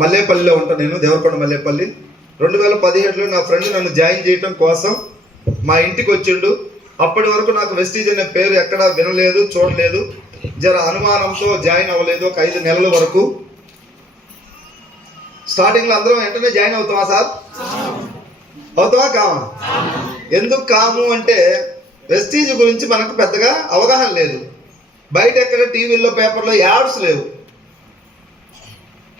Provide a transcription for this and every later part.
మల్లేపల్లిలో ఉంటాను నేను, దేవరకొండ మల్లేపల్లి. 2017లో నా ఫ్రెండ్ నన్ను జాయిన్ చేయటం కోసం మా ఇంటికి వచ్చిండు. అప్పటి వరకు నాకు వెస్టీజ్ అనే పేరు ఎక్కడా వినలేదు, చూడలేదు. జర అనుమానంతో జాయిన్ అవ్వలేదు ఒక 5 నెలల వరకు. స్టార్టింగ్లో అందరం వెంటనే జాయిన్ అవుతామా సార్? అవుతామా కామా? ఎందుకు కాము అంటే వెస్టీజ్ గురించి మనకు పెద్దగా అవగాహన లేదు. బయట ఎక్కడ టీవీల్లో పేపర్లో యాడ్స్ లేవు.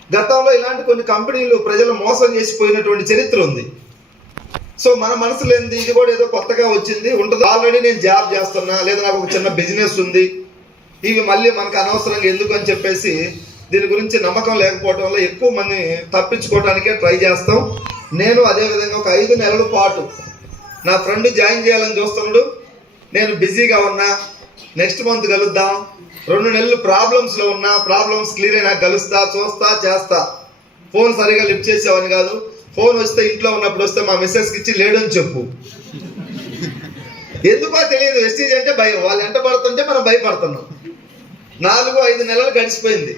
గతంలో ఇలాంటి కొన్ని కంపెనీలు ప్రజలు మోసం చేసిపోయినటువంటి చరిత్ర ఉంది. సో మన మనసులో ఏంది, ఇది కూడా ఏదో కొత్తగా వచ్చింది ఉంటుంది. ఆల్రెడీ నేను జాబ్ చేస్తున్నా, లేదా నాకు ఒక చిన్న బిజినెస్ ఉంది, ఇవి మళ్ళీ మనకు అనవసరంగా ఎందుకు అని చెప్పేసి దీని గురించి నమ్మకం లేకపోవడం వల్ల ఎక్కువ మంది తప్పించుకోవడానికే ట్రై చేస్తాం. నేను అదేవిధంగా ఒక 5 నెలల పాటు నా ఫ్రెండ్ జాయిన్ చేయాలని చూస్తున్నాడు. నేను బిజీగా ఉన్నా, నెక్స్ట్ మంత్ కలుద్దాం. 2 నెలలు ప్రాబ్లమ్స్లో ఉన్నా, ప్రాబ్లమ్స్ క్లియర్ అయినా కలుస్తా, చూస్తా, చేస్తా. ఫోన్ సరిగా లిఫ్ట్ చేసేవాడిని కాదు. ఫోన్ వస్తే ఇంట్లో ఉన్నప్పుడు వస్తే మా మిస్సెస్కి ఇచ్చి లేడని చెప్పు. ఎందుకో తెలియదు, వెస్టీజ్ అంటే భయం. వాళ్ళు ఎంట పడుతుంటే మనం భయపడుతున్నాం. 4-5 నెలలు గడిచిపోయింది.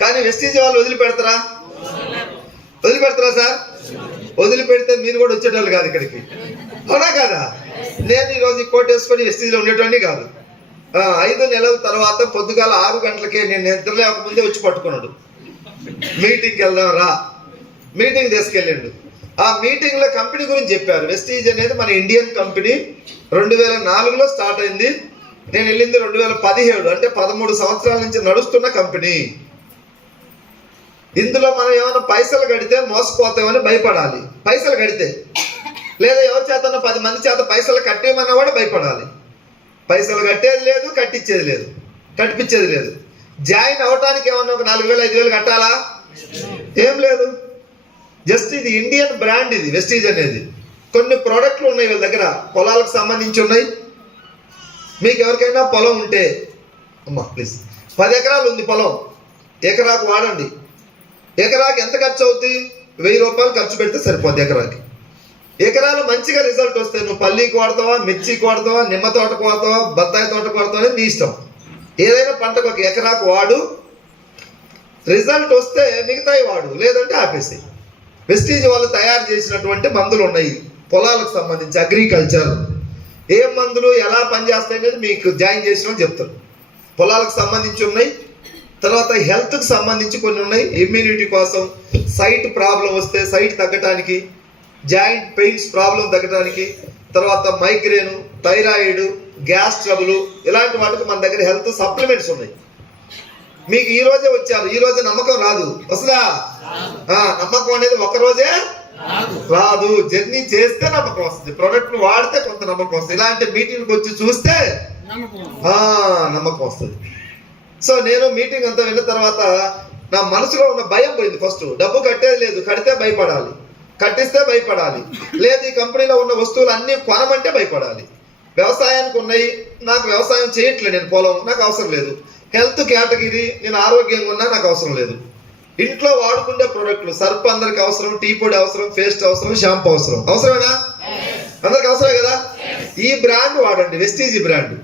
కానీ వెస్టీజ్ వాళ్ళు వదిలిపెడతారా? వదిలిపెడతారా సార్? వదిలిపెడితే మీరు కూడా వచ్చేటోళ్ళు కాదు ఇక్కడికి, అవునా కాదా? నేను ఈరోజు ఈ కోట్ వేసుకొని వెస్టీజ్లో ఉండేటోని కాదు. 5 నెలల తర్వాత పొద్దుగాల 6 గంటలకే నేను నిద్ర లేకముందే వచ్చి పట్టుకున్నాడు. మీటింగ్కి వెళ్దాం రా, మీటింగ్ తీసుకెళ్ళిండు. ఆ మీటింగ్లో కంపెనీ గురించి చెప్పారు. వెస్టీజ్ అనేది మన ఇండియన్ కంపెనీ, 2004లో స్టార్ట్ అయింది. నేను వెళ్ళింది 2017, అంటే 13 సంవత్సరాల నుంచి నడుస్తున్న కంపెనీ. ఇందులో మనం ఏమైనా పైసలు కడితే మోసపోతామని భయపడాలి. పైసలు కడితే, లేదా ఎవరి చేత 10 మంది చేత పైసలు కట్టేయమన్నా కూడా భయపడాలి. పైసలు కట్టేది లేదు, కట్టించేది లేదు, కట్టిపించేది లేదు. జాయిన్ అవటానికి ఏమన్నా ఒక 4,000-5,000 కట్టాలా? ఏం లేదు. జస్ట్ ఇది ఇండియన్ బ్రాండ్, ఇది వెస్టీజ్ అనేది. కొన్ని ప్రోడక్ట్లు ఉన్నాయి వీళ్ళ దగ్గర, పొలాలకు సంబంధించి ఉన్నాయి. మీకు ఎవరికైనా పొలం ఉంటే, అమ్మా ప్లీజ్, 10 ఎకరాలు ఉంది పొలం, ఎకరాకు వాడండి. ఎకరాకి ఎంత ఖర్చు అవుతుంది? 1000 రూపాయలు ఖర్చు పెడితే సరిపోద్ది ఎకరాకి. ఎకరాలు మంచిగా రిజల్ట్ వస్తే నువ్వు పల్లీకి వాడతావా, మిర్చికి వాడతావా, నిమ్మ తోటకు వాడతావా, బత్తాయి తోటకు వాడతావా అనేది నీ ఇష్టం. ఏదైనా పంటకు ఒక ఎకరాకు వాడు, రిజల్ట్ వస్తే మిగతాయి వాడు, లేదంటే ఆపేసి. వెస్టీజ్ వాళ్ళు తయారు చేసినటువంటి మందులు ఉన్నాయి పొలాలకు సంబంధించి, అగ్రికల్చర్. ఏ మందులు ఎలా పనిచేస్తాయి అనేది మీకు జాయిన్ చేసిన చెప్తారు. పొలాలకు సంబంధించి ఉన్నాయి, తర్వాత హెల్త్కి సంబంధించి కొన్ని ఉన్నాయి. ఇమ్యూనిటీ కోసం, సైట్ ప్రాబ్లం వస్తే సైట్ తగ్గటానికి, జాయింట్ పెయిన్స్ ప్రాబ్లం తగ్గడానికి, తర్వాత మైగ్రేన్, థైరాయిడ్, గ్యాస్ ట్రబుల్, ఇలాంటి వాటికి మన దగ్గర హెల్త్ సప్లిమెంట్స్ ఉన్నాయి. మీకు ఈ రోజే వచ్చారు, ఈ రోజే నమ్మకం రాదు. వస్తుందా? నమ్మకం అనేది ఒకరోజే రాదు, జర్నీ చేస్తే నమ్మకం వస్తుంది. ప్రోడక్ట్ వాడితే కొంత నమ్మకం వస్తుంది. ఇలాంటి మీటింగ్కి వచ్చి చూస్తే నమ్మకం వస్తుంది. సో నేను మీటింగ్ అంతా విన్న తర్వాత నా మనసులో ఉన్న భయం పోయింది. ఫస్ట్ డబ్బు కట్టేది లేదు, కడితే భయపడాలి, కట్టిస్తే భయపడాలి, లేదు ఈ కంపెనీలో ఉన్న వస్తువులు అన్నీ కొనమంటే భయపడాలి. వ్యవసాయానికి ఉన్నాయి, నాకు వ్యవసాయం చేయట్లేదు, నేను పొలం నాకు అవసరం లేదు. హెల్త్ కేటగిరీ, నేను ఆరోగ్యంగా ఉన్నా నాకు అవసరం లేదు. ఇంట్లో వాడుకునే ప్రోడక్ట్లు, సర్ప్ అందరికి అవసరం, టీ పొడి అవసరం, పేస్ట్ అవసరం, షాంపూ అవసరం. అవసరమేనా? అందరికి అవసరమే కదా. ఈ బ్రాండ్ వాడండి, వెస్టీజ్ బ్రాండ్.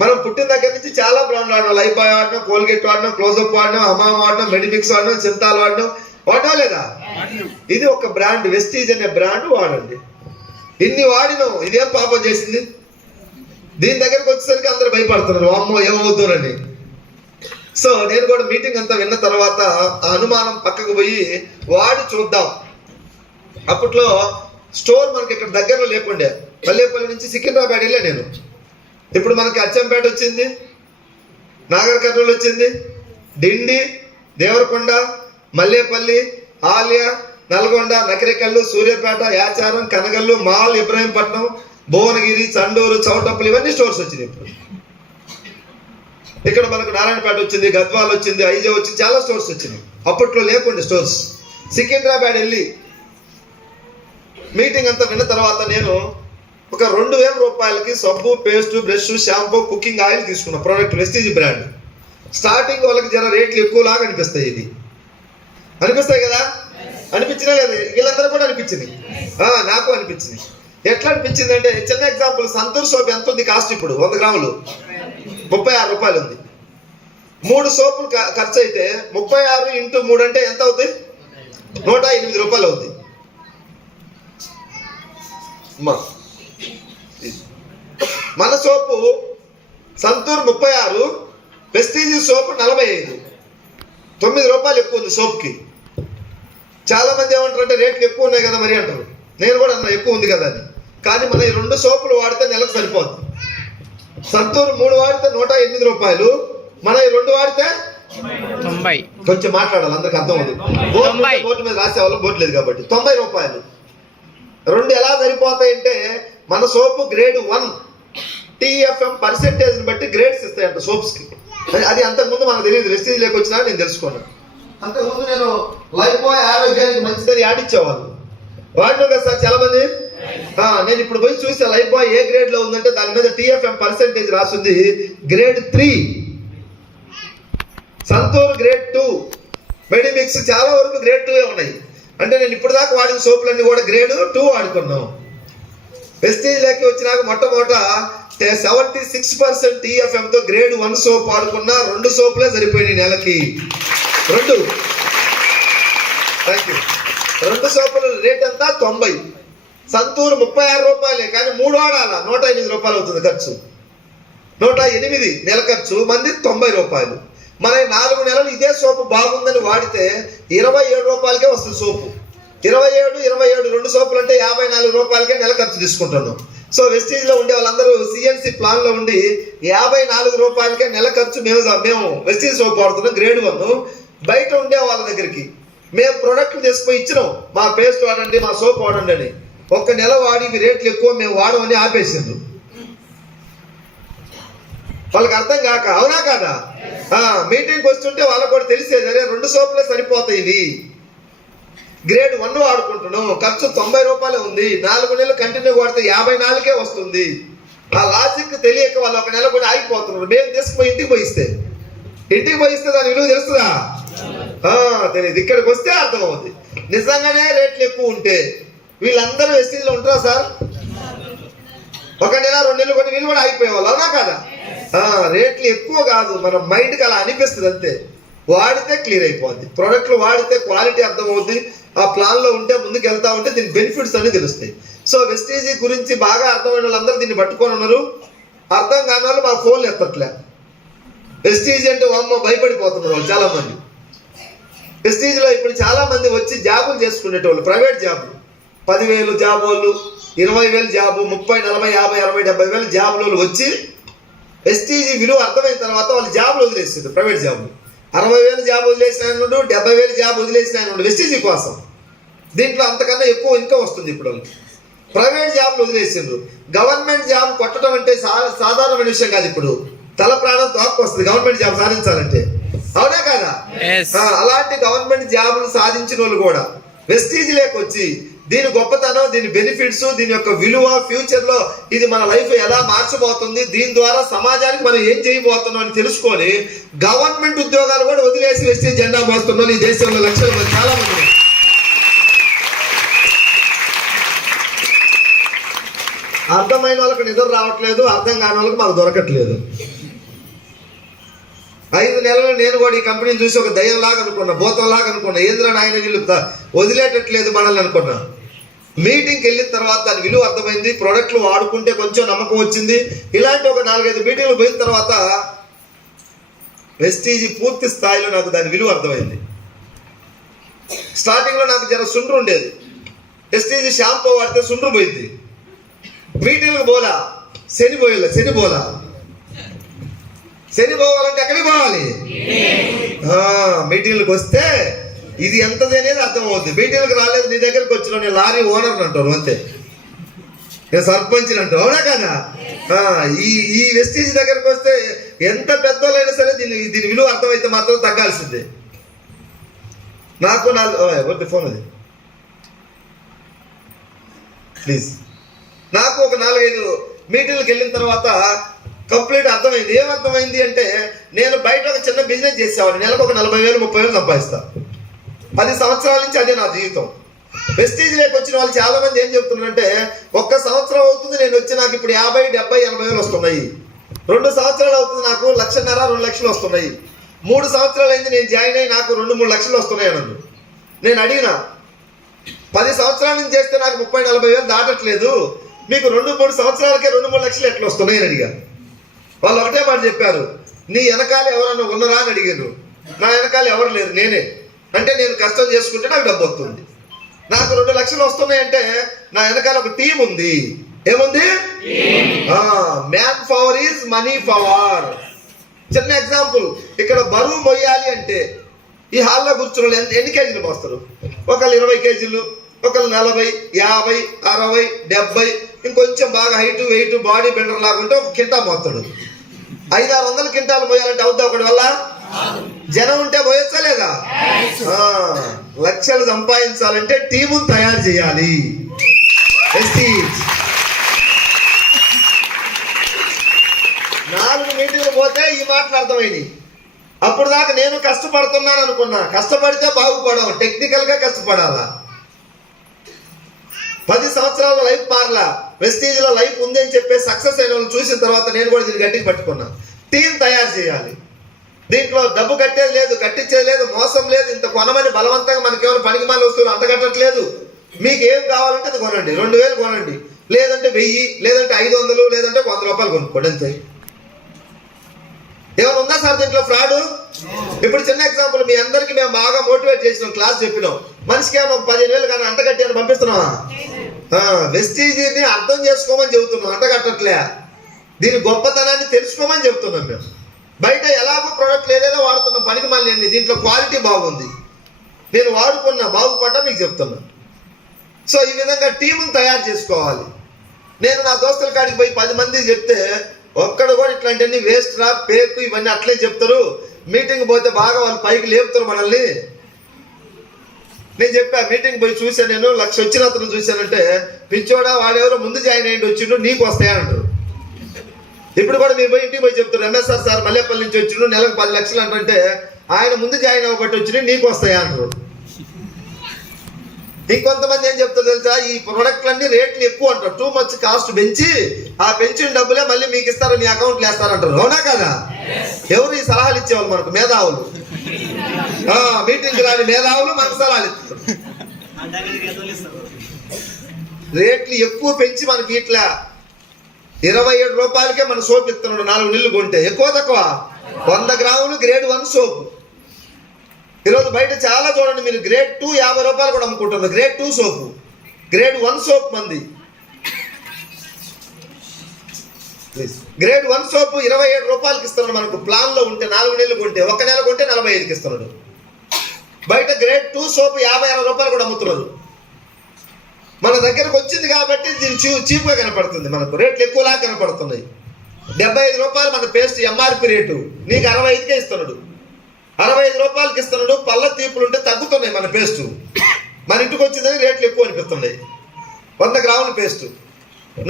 మనం పుట్టిన దగ్గర నుంచి చాలా బ్రాండ్లు వాడినాం. లైఫ్ బాయ్ వాడినాం, కోల్గేట్ వాడినాం, క్లోజప్ వాడినాం, హమామ్ వాడినాం, మెడిమిక్స్ వాడినాం, చింతాల్ వాడినాం. వాడా లేదా? ఇది ఒక బ్రాండ్, వెస్టీజ్ అనే బ్రాండ్ వాడండి. ఇన్ని వాడినాం, ఇదేం పాపం చేసింది? దీని దగ్గరకు వచ్చేసరికి అందరు భయపడుతున్నారు, అమ్మో ఏమవుతారని. సో నేను కూడా మీటింగ్ అంతా విన్న తర్వాత ఆ అనుమానం పక్కకు పోయి వాడి చూద్దాం. అప్పట్లో స్టోర్ మనకి ఇక్కడ దగ్గరలో లేకుండే, మల్లేపల్లి నుంచి సికింద్రాబాద్ వెళ్ళా నేను. ఇప్పుడు మనకి అచ్చంపేట వచ్చింది, నాగర్ కర్నూలు వచ్చింది, డిండి, దేవరకొండ, మల్లేపల్లి, ఆలియా, నల్గొండ, నకరికల్లు, సూర్యాపేట, యాచారం, కనగల్లు, మాల్, ఇబ్రహీంపట్నం, భువనగిరి, చండూరు, చౌటప్పలు, ఇవన్నీ స్టోర్స్ వచ్చింది. ఇప్పుడు ఇక్కడ మనకు నారాయణపేట వచ్చింది, గద్వాల్ వచ్చింది, ఐజా వచ్చింది, చాలా స్టోర్స్ వచ్చింది. అప్పట్లో లేకుండే స్టోర్స్. సికింద్రాబాద్ వెళ్ళి మీటింగ్ అంతా విన్న తర్వాత నేను ఒక 2,000 రూపాయలకి సబ్బు, paste, brush, shampoo, cooking oil తీసుకున్నా. Product Vestige brand. స్టార్టింగ్ వాళ్ళకి జర రేట్లు ఎక్కువలాగా అనిపిస్తాయి. ఇది అనిపిస్తాయి కదా, అనిపించినా లేదా? వీళ్ళందరూ కూడా అనిపించింది, నాకు అనిపించింది. ఎట్లా అనిపించింది అంటే, చిన్న ఎగ్జాంపుల్, సంతూర్ సోప్ ఎంత ఉంది కాస్ట్? ఇప్పుడు 100 గ్రాములు 36 రూపాయలు ఉంది. 3 సోపులు ఖర్చు అయితే 36 ఇంటూ 3 అంటే ఎంత అవుతుంది? 108 రూపాయలు అవుతుంది. మన సోపు సంతూర్ 36, వెస్టీజ్ సోపు 45, 9 రూపాయలు ఎక్కువ ఉంది సోప్కి. చాలా మంది ఏమంటారు అంటే రేట్లు ఎక్కువ ఉన్నాయి కదా మరి అంటారు. నేను కూడా అన్నా ఎక్కువ ఉంది కదా అని. కానీ మన ఈ 2 సోపులు వాడితే నెలకు సరిపోద్ది. సంతూర్ 3 వాడితే 108 రూపాయలు, మన ఈ 2 వాడితే 90. కొంచెం మాట్లాడాలి, అందరికి అర్థం అవుతుంది. బోర్డు మీద రాసేవాళ్ళం, బోర్డు లేదు కాబట్టి 90 రూపాయలు. 2 ఎలా సరిపోతాయంటే మన సోపు గ్రేడ్ 1 TFM పర్సెంటేజ్ని బట్టి గ్రేడ్స్ ఇస్తాయంట సోప్స్కి. అది అంతకుముందు మనకు తెలియదు, వెస్టీజ్ లేక వచ్చినా నేను తెలుసుకున్నాను. అంతకుముందు నేను లైఫ్ బాయ్ ఆరోగ్యానికి మంచిదని ఆడిచ్చేవాళ్ళు, వాడిను కదా సార్ చాలా మంది. నేను ఇప్పుడు పోయి చూస్తే లైఫ్ బాయ్ ఏ గ్రేడ్ లో ఉందంటే దాని మీద TFM పర్సెంటేజ్ రాసింది గ్రేడ్ 3, సంతూర్ గ్రేడ్ 2, మెడిమిక్స్ చాలా వరకు గ్రేడ్ 2 ఉన్నాయి. అంటే నేను ఇప్పుడు దాకా వాడిన సోపులన్నీ కూడా గ్రేడ్ 2 వాడుకున్నాం. వెస్టీజ్ లేక వచ్చినాక మొట్టమొదట 76% TFM తో గ్రేడ్ 1 సోప్ వాడుకున్నా. 2 సోపులే సరిపోయినాయి నెలకి, 2. Thank you. 2 సోపుల రేట్ అంతా 90. సంతూర్ 36 రూపాయలే, కానీ 3 వాడాల 108 రూపాయలు అవుతుంది ఖర్చు. 108 నెల ఖర్చు, మంది 90 రూపాయలు. మన 4 నెలలు ఇదే సోపు బాగుందని వాడితే 27 రూపాయలకే వస్తుంది సోపు. 27, 2 సోపులు అంటే 54 రూపాయలకే నెల ఖర్చు తీసుకుంటున్నాం. సో వెస్టీజ్ లో ఉండే వాళ్ళందరూ CNC ప్లాన్ లో ఉండి 54 రూపాయలకే నెల ఖర్చు మేము వెస్టీజ్ సోప్ వాడుతున్నాం గ్రేడ్ 1. బయట ఉండే వాళ్ళ దగ్గరికి మేము ప్రొడక్ట్లు తీసుకుపోయి ఇచ్చినాం, మా పేస్ట్ వాడండి, మా సోప్ వాడండి అని. 1 నెల వాడి ఇవి రేట్లు ఎక్కువ మేము వాడమని ఆపేసిండ్రు. వాళ్ళకి అర్థం కాక, అవునా కాదా? మీటింగ్కి వస్తుంటే వాళ్ళకు కూడా తెలిసేది, అరే 2 సోపులే సరిపోతాయి, ఇవి గ్రేడ్ 1 వాడుకుంటున్నాం, ఖర్చు 90 రూపాయలే ఉంది, 4 నెలలు కంటిన్యూ వాడితే 54కే వస్తుంది. ఆ లాజిక్ తెలియక వాళ్ళు 1 నెల కూడా ఆగిపోతున్నారు. మేము తీసుకుపోయి ఇంటికి పోయిస్తే దాని విలువ తెలుస్తుందా? తెలియదు. ఇక్కడికి వస్తే అర్థం అవుతుంది. నిజంగానే రేట్లు ఎక్కువ ఉంటే వీళ్ళందరూ వెస్టీజ్లో ఉంటారా సార్? 1 నెల 2 నెలలు కొన్ని వీళ్ళు కూడా ఆగిపోయేవాళ్ళు, అవునా కాదా? రేట్లు ఎక్కువ కాదు, మన మైండ్కి అలా అనిపిస్తుంది అంతే. వాడితే క్లియర్ అయిపోద్ది, ప్రోడక్ట్లు వాడితే క్వాలిటీ అర్థమవుద్ది. ఆ ప్లాన్లో ఉంటే ముందుకు వెళ్తా ఉంటే దీని బెనిఫిట్స్ అన్ని తెలుస్తాయి. సో వెస్టీజ్ గురించి బాగా అర్థమైన వాళ్ళందరూ దీన్ని పట్టుకొని ఉన్నారు. అర్థం కాని వాళ్ళు మా ఫోన్లు ఎత్తట్లే. వెస్టీజ్ అంటే అమ్మ భయపడిపోతున్నారు వాళ్ళు చాలా మంది. వెస్టీజ్లో ఇప్పుడు చాలా మంది వచ్చి జాబులు చేసుకునేటోళ్ళు, ప్రైవేట్ జాబులు, 10,000 జాబ్ వాళ్ళు, 20,000 జాబు, 30, 40, 50, 60, 70,000 జాబులు వచ్చి వెస్టీజ్ విలువ అర్థమైన తర్వాత వాళ్ళు జాబులు వదిలేస్తారు. ప్రైవేట్ జాబులు 60,000 జాబ్ వదిలేసిన ఆయన ఉండు, 70,000 జాబ్ వదిలేసిన ఆయన ఉండు వెస్టీజ్ కోసం. దీంట్లో అంతకన్నా ఎక్కువ ఇన్కమ్ వస్తుంది. ఇప్పుడు వాళ్ళు ప్రైవేట్ జాబ్లు వదిలేసిండ్రు. గవర్నమెంట్ జాబ్ కొట్టడం అంటే సాధారణమైన విషయం కాదు. ఇప్పుడు తల ప్రాణం తోక్కు వస్తుంది గవర్నమెంట్ జాబ్ సాధించాలంటే, అవునా కాదా? అలాంటి గవర్నమెంట్ జాబులు సాధించిన వాళ్ళు కూడా వెస్టీజ్ లేకొచ్చి దీని గొప్పతనం, దీని బెనిఫిట్స్, దీని యొక్క విలువ, ఫ్యూచర్ లో ఇది మన లైఫ్ ఎలా మార్చబోతుంది, దీని ద్వారా సమాజానికి మనం ఏం చేయబోతున్నాం అని తెలుసుకొని గవర్నమెంట్ ఉద్యోగాలు కూడా వదిలేసి వెస్టీజ్ జెండా మోస్తున్న ఈ దేశంలో లక్షల మంది, చాలా మంది. అర్థమైన వాళ్ళకి నిద్ర రావట్లేదు, అర్థం కాని వాళ్ళకి మాకు దొరకట్లేదు. 5 నెలలు నేను కూడా ఈ కంపెనీని చూసి ఒక దయ్యంలాగా అనుకున్నా, భూతంలాగా అనుకున్నా. ఏంద్రా నాయన వీళ్ళు వదిలేటట్లేదు మనల్ని అనుకున్నా. మీటింగ్కి వెళ్ళిన తర్వాత దాని విలువ అర్థమైంది, ప్రోడక్ట్లు వాడుకుంటే కొంచెం నమ్మకం వచ్చింది. ఇలాంటి ఒక 4-5 మీటింగ్లు పోయిన తర్వాత వెస్టీజ్ పూర్తి స్థాయిలో నాకు దాని విలువ అర్థమైంది. స్టార్టింగ్లో నాకు జర సుండ్రు ఉండేది. వెస్టీజ్ షాంపూ వాడితే సుండ్రు పోయింది. మీటింగ్లకు పోలా, శని పోవాలంటే ఎక్కడికి పోవాలి? మీటింగ్లకు వస్తే ఇది ఎంతది అనేది అర్థమవుద్ది. మీటింగ్లకు రాలేదు, నీ దగ్గరికి వచ్చిన నేను లారీ ఓనర్ అంటారు అంతే, నేను సర్పంచ్ అంటారు, అవునా కదా? ఈ వెస్టీజ్ దగ్గరికి వస్తే ఎంత పెద్దోళ్ళైనా సరే దీని విలువ అర్థమైతే మాత్రం తగ్గాల్సిందే. నాకు ఎవరిది ఫోన్ అది ప్లీజ్. నాకు ఒక 4-5 మీటింగ్లకు వెళ్ళిన తర్వాత కంప్లీట్ అర్థమైంది. ఏమర్థమైంది అంటే, నేను బయట ఒక చిన్న బిజినెస్ చేసేవాడిని, నెలకు ఒక 40,000, 30,000 సంపాదిస్తా. 10 సంవత్సరాల నుంచి అదే నా జీవితం. వెస్టీజ్ లేక వచ్చిన వాళ్ళు చాలా మంది ఏం చెప్తున్నారంటే, 1 సంవత్సరం అవుతుంది నేను వచ్చి నాకు ఇప్పుడు 50, 70, 80,000 వస్తున్నాయి. 2 సంవత్సరాలు అవుతుంది నాకు 1,50,000, 2 లక్షలు వస్తున్నాయి. 3 సంవత్సరాలు అయింది నేను జాయిన్ అయ్యి, నాకు 2-3 లక్షలు వస్తున్నాయి నన్ను. నేను అడిగిన 10 సంవత్సరాల నుంచి చేస్తే నాకు 30-40 వేలు దాటట్లేదు, మీకు 2-3 సంవత్సరాలకే 2-3 లక్షలు ఎట్లా వస్తున్నాయి అని అడిగాను. వాళ్ళు ఒకటే మాట చెప్పారు, నీ వెనకాల ఎవరన్నా ఉన్నారా అని అడిగారు. నా వెనకాల ఎవరు లేరు, నేనే. అంటే నేను కష్టం చేసుకుంటే నాకు డబ్బు వస్తుంది. నాకు 2 లక్షలు వస్తున్నాయంటే నా వెనకాల ఒక టీం ఉంది. ఏముంది? Man power is money power. చిన్న ఎగ్జాంపుల్, ఇక్కడ బరువు మొయ్యాలి అంటే ఈ హాల్లో కూర్చున్న ఎన్ని కేజీలు మోస్తారు? ఒకళ్ళు 20 కేజీలు, ఒకళ్ళు 40, 50, 60, 70, ఇంకొంచెం బాగా హైట్ వెయిట్ బాడీ బిల్డర్ లాగుంటే ఒక కింటా మోస్తాడు. 500-600 కింటాలు మోయాలంటే అవుద్దా ఒకటి వల్ల? జనం ఉంటే పోయొచ్చా లేదా? లక్షలు సంపాదించాలంటే టీమును తయారు చేయాలి. 4 మీటింగ్లు పోతే ఈ మాటలు అర్థమైంది. అప్పుడు దాకా నేను కష్టపడుతున్నాను అనుకున్నా. కష్టపడితే బాగుపడవు, టెక్నికల్ గా కష్టపడాలా. 10 సంవత్సరాల లైఫ్ మారలా, వెస్టీజ్ లో లైఫ్ ఉంది అని చెప్పి సక్సెస్ అయిన వాళ్ళు చూసిన తర్వాత నేను కూడా దీన్ని గట్టిగా పట్టుకున్నా. టీం తయారు చేయాలి. దీంట్లో డబ్బు కట్టేది లేదు, కట్టించేది లేదు, మోసం లేదు. ఇంత కొనమని బలవంతంగా మనకేమైనా పనికిమాల వస్తువులు అంటగట్టట్లేదు. మీకు ఏం కావాలంటే అది కొనండి, 2000 కొనండి, లేదంటే 1000, లేదంటే 500, లేదంటే 100 రూపాయలు కొనుక్కోండి, అంతే. ఏమైనా ఉందా సార్ దీంట్లో ఫ్రాడ్? ఇప్పుడు చిన్న ఎగ్జాంపుల్, మీ అందరికి మేము బాగా మోటివేట్ చేసినాం, క్లాస్ చెప్పినాం. మనిషికి ఏమో 15,000 కానీ అంటగట్టి అని పంపిస్తున్నావా? వెస్టీజీని అర్థం చేసుకోమని చెబుతున్నాం, అంటగట్టట్లే. దీని గొప్పతనాన్ని తెలుసుకోమని చెబుతున్నాం మేము. బయట ఎలాగో ప్రోడక్ట్ ఏదేదో వాడుతున్నాం, పనికి మళ్ళీ అండి. దీంట్లో క్వాలిటీ బాగుంది, నేను వాడుకున్నా, బాగుపడ్డా మీకు చెప్తున్నా. సో ఈ విధంగా టీమును తయారు చేసుకోవాలి. నేను నా దోస్తుల కాడికి పోయి 10 మంది చెప్తే ఒక్కడు కూడా ఇట్లాంటివన్నీ వేస్ట్ రా, పేకు, ఇవన్నీ అట్లే చెప్తారు. మీటింగ్ పోతే బాగా వాళ్ళు పైకి లేపుతారు మనల్ని. నేను చెప్పా, మీటింగ్ పోయి చూసా, నేను 1,00,000 వచ్చిన అతను చూశానంటే, పిచ్చోడా వాడెవరో ముందు జాయిన్ అయ్యి వచ్చిండు, నీకు వస్తాయంటారు. ఇప్పుడు కూడా మీరు పోయి ఇంటికి పోయి చెప్తారు, ఎంఎస్ఆర్ సార్ మల్లేపల్లి నుంచి వచ్చిండు, నెలకు 10 లక్షలు అంటే ఆయన ముందు జాయిన్ అవ్వబట్టి వచ్చినాయి, నీకు వస్తాయా అంటారు. ఇంకొంతమంది ఏం చెప్తారు తెలుసా, ఈ ప్రొడక్ట్లన్నీ రేట్లు ఎక్కువ అంటారు, టూ మచ్ కాస్ట్ పెంచి ఆ పెంచిన డబ్బులే మళ్ళీ మీకు ఇస్తారు, మీ అకౌంట్లో వేస్తారంటారు. అవునా కదా? ఎవరు ఈ సలహాలు ఇచ్చేవాళ్ళు మనకు? మేధావులు. మీటింగ్ రాని మేధావులు మనకు సలహాలు ఇస్తారు. రేట్లు ఎక్కువ పెంచి మనకి ఇట్లా 27 రూపాయలకే మన సోప్ ఇస్తున్నాడు 4 నీళ్లు కొంటే. ఎక్కువ తక్కువ? 100 గ్రాములు గ్రేడ్ 1 సోప్. ఈరోజు బయట చాలా చూడండి మీరు, గ్రేడ్ 2 50 రూపాయలు కూడా అమ్ముకుంటున్నారు. గ్రేడ్ 2 సోపు, గ్రేడ్ 1 సోప్ మంది. గ్రేడ్ 1 సోపు 27 రూపాయలకి ఇస్తున్నాడు మనకు. ప్లాన్ లో ఉంటే 4 నీళ్లు కొంటే, 1 నెల కొంటే 45కి ఇస్తున్నాడు. బయట గ్రేడ్ 2 సోపు 50-60 రూపాయలు కూడా అమ్ముతున్నారు. మన దగ్గరకు వచ్చింది కాబట్టి దీని చీప్ గా కనపడుతుంది, మనకు రేట్లు ఎక్కువలా కనపడుతున్నాయి. 75 రూపాయలు మన పేస్ట్ ఎంఆర్పి రేటు, నీకు 65కే ఇస్తున్నాడు. 65 రూపాయలకి ఇస్తున్నాడు. పళ్ళ తీపులు ఉంటే తగ్గుతున్నాయి మన పేస్ట్. మన ఇంటికి వచ్చిందని రేట్లు ఎక్కువ అనిపిస్తున్నాయి. 100 గ్రాముల పేస్ట్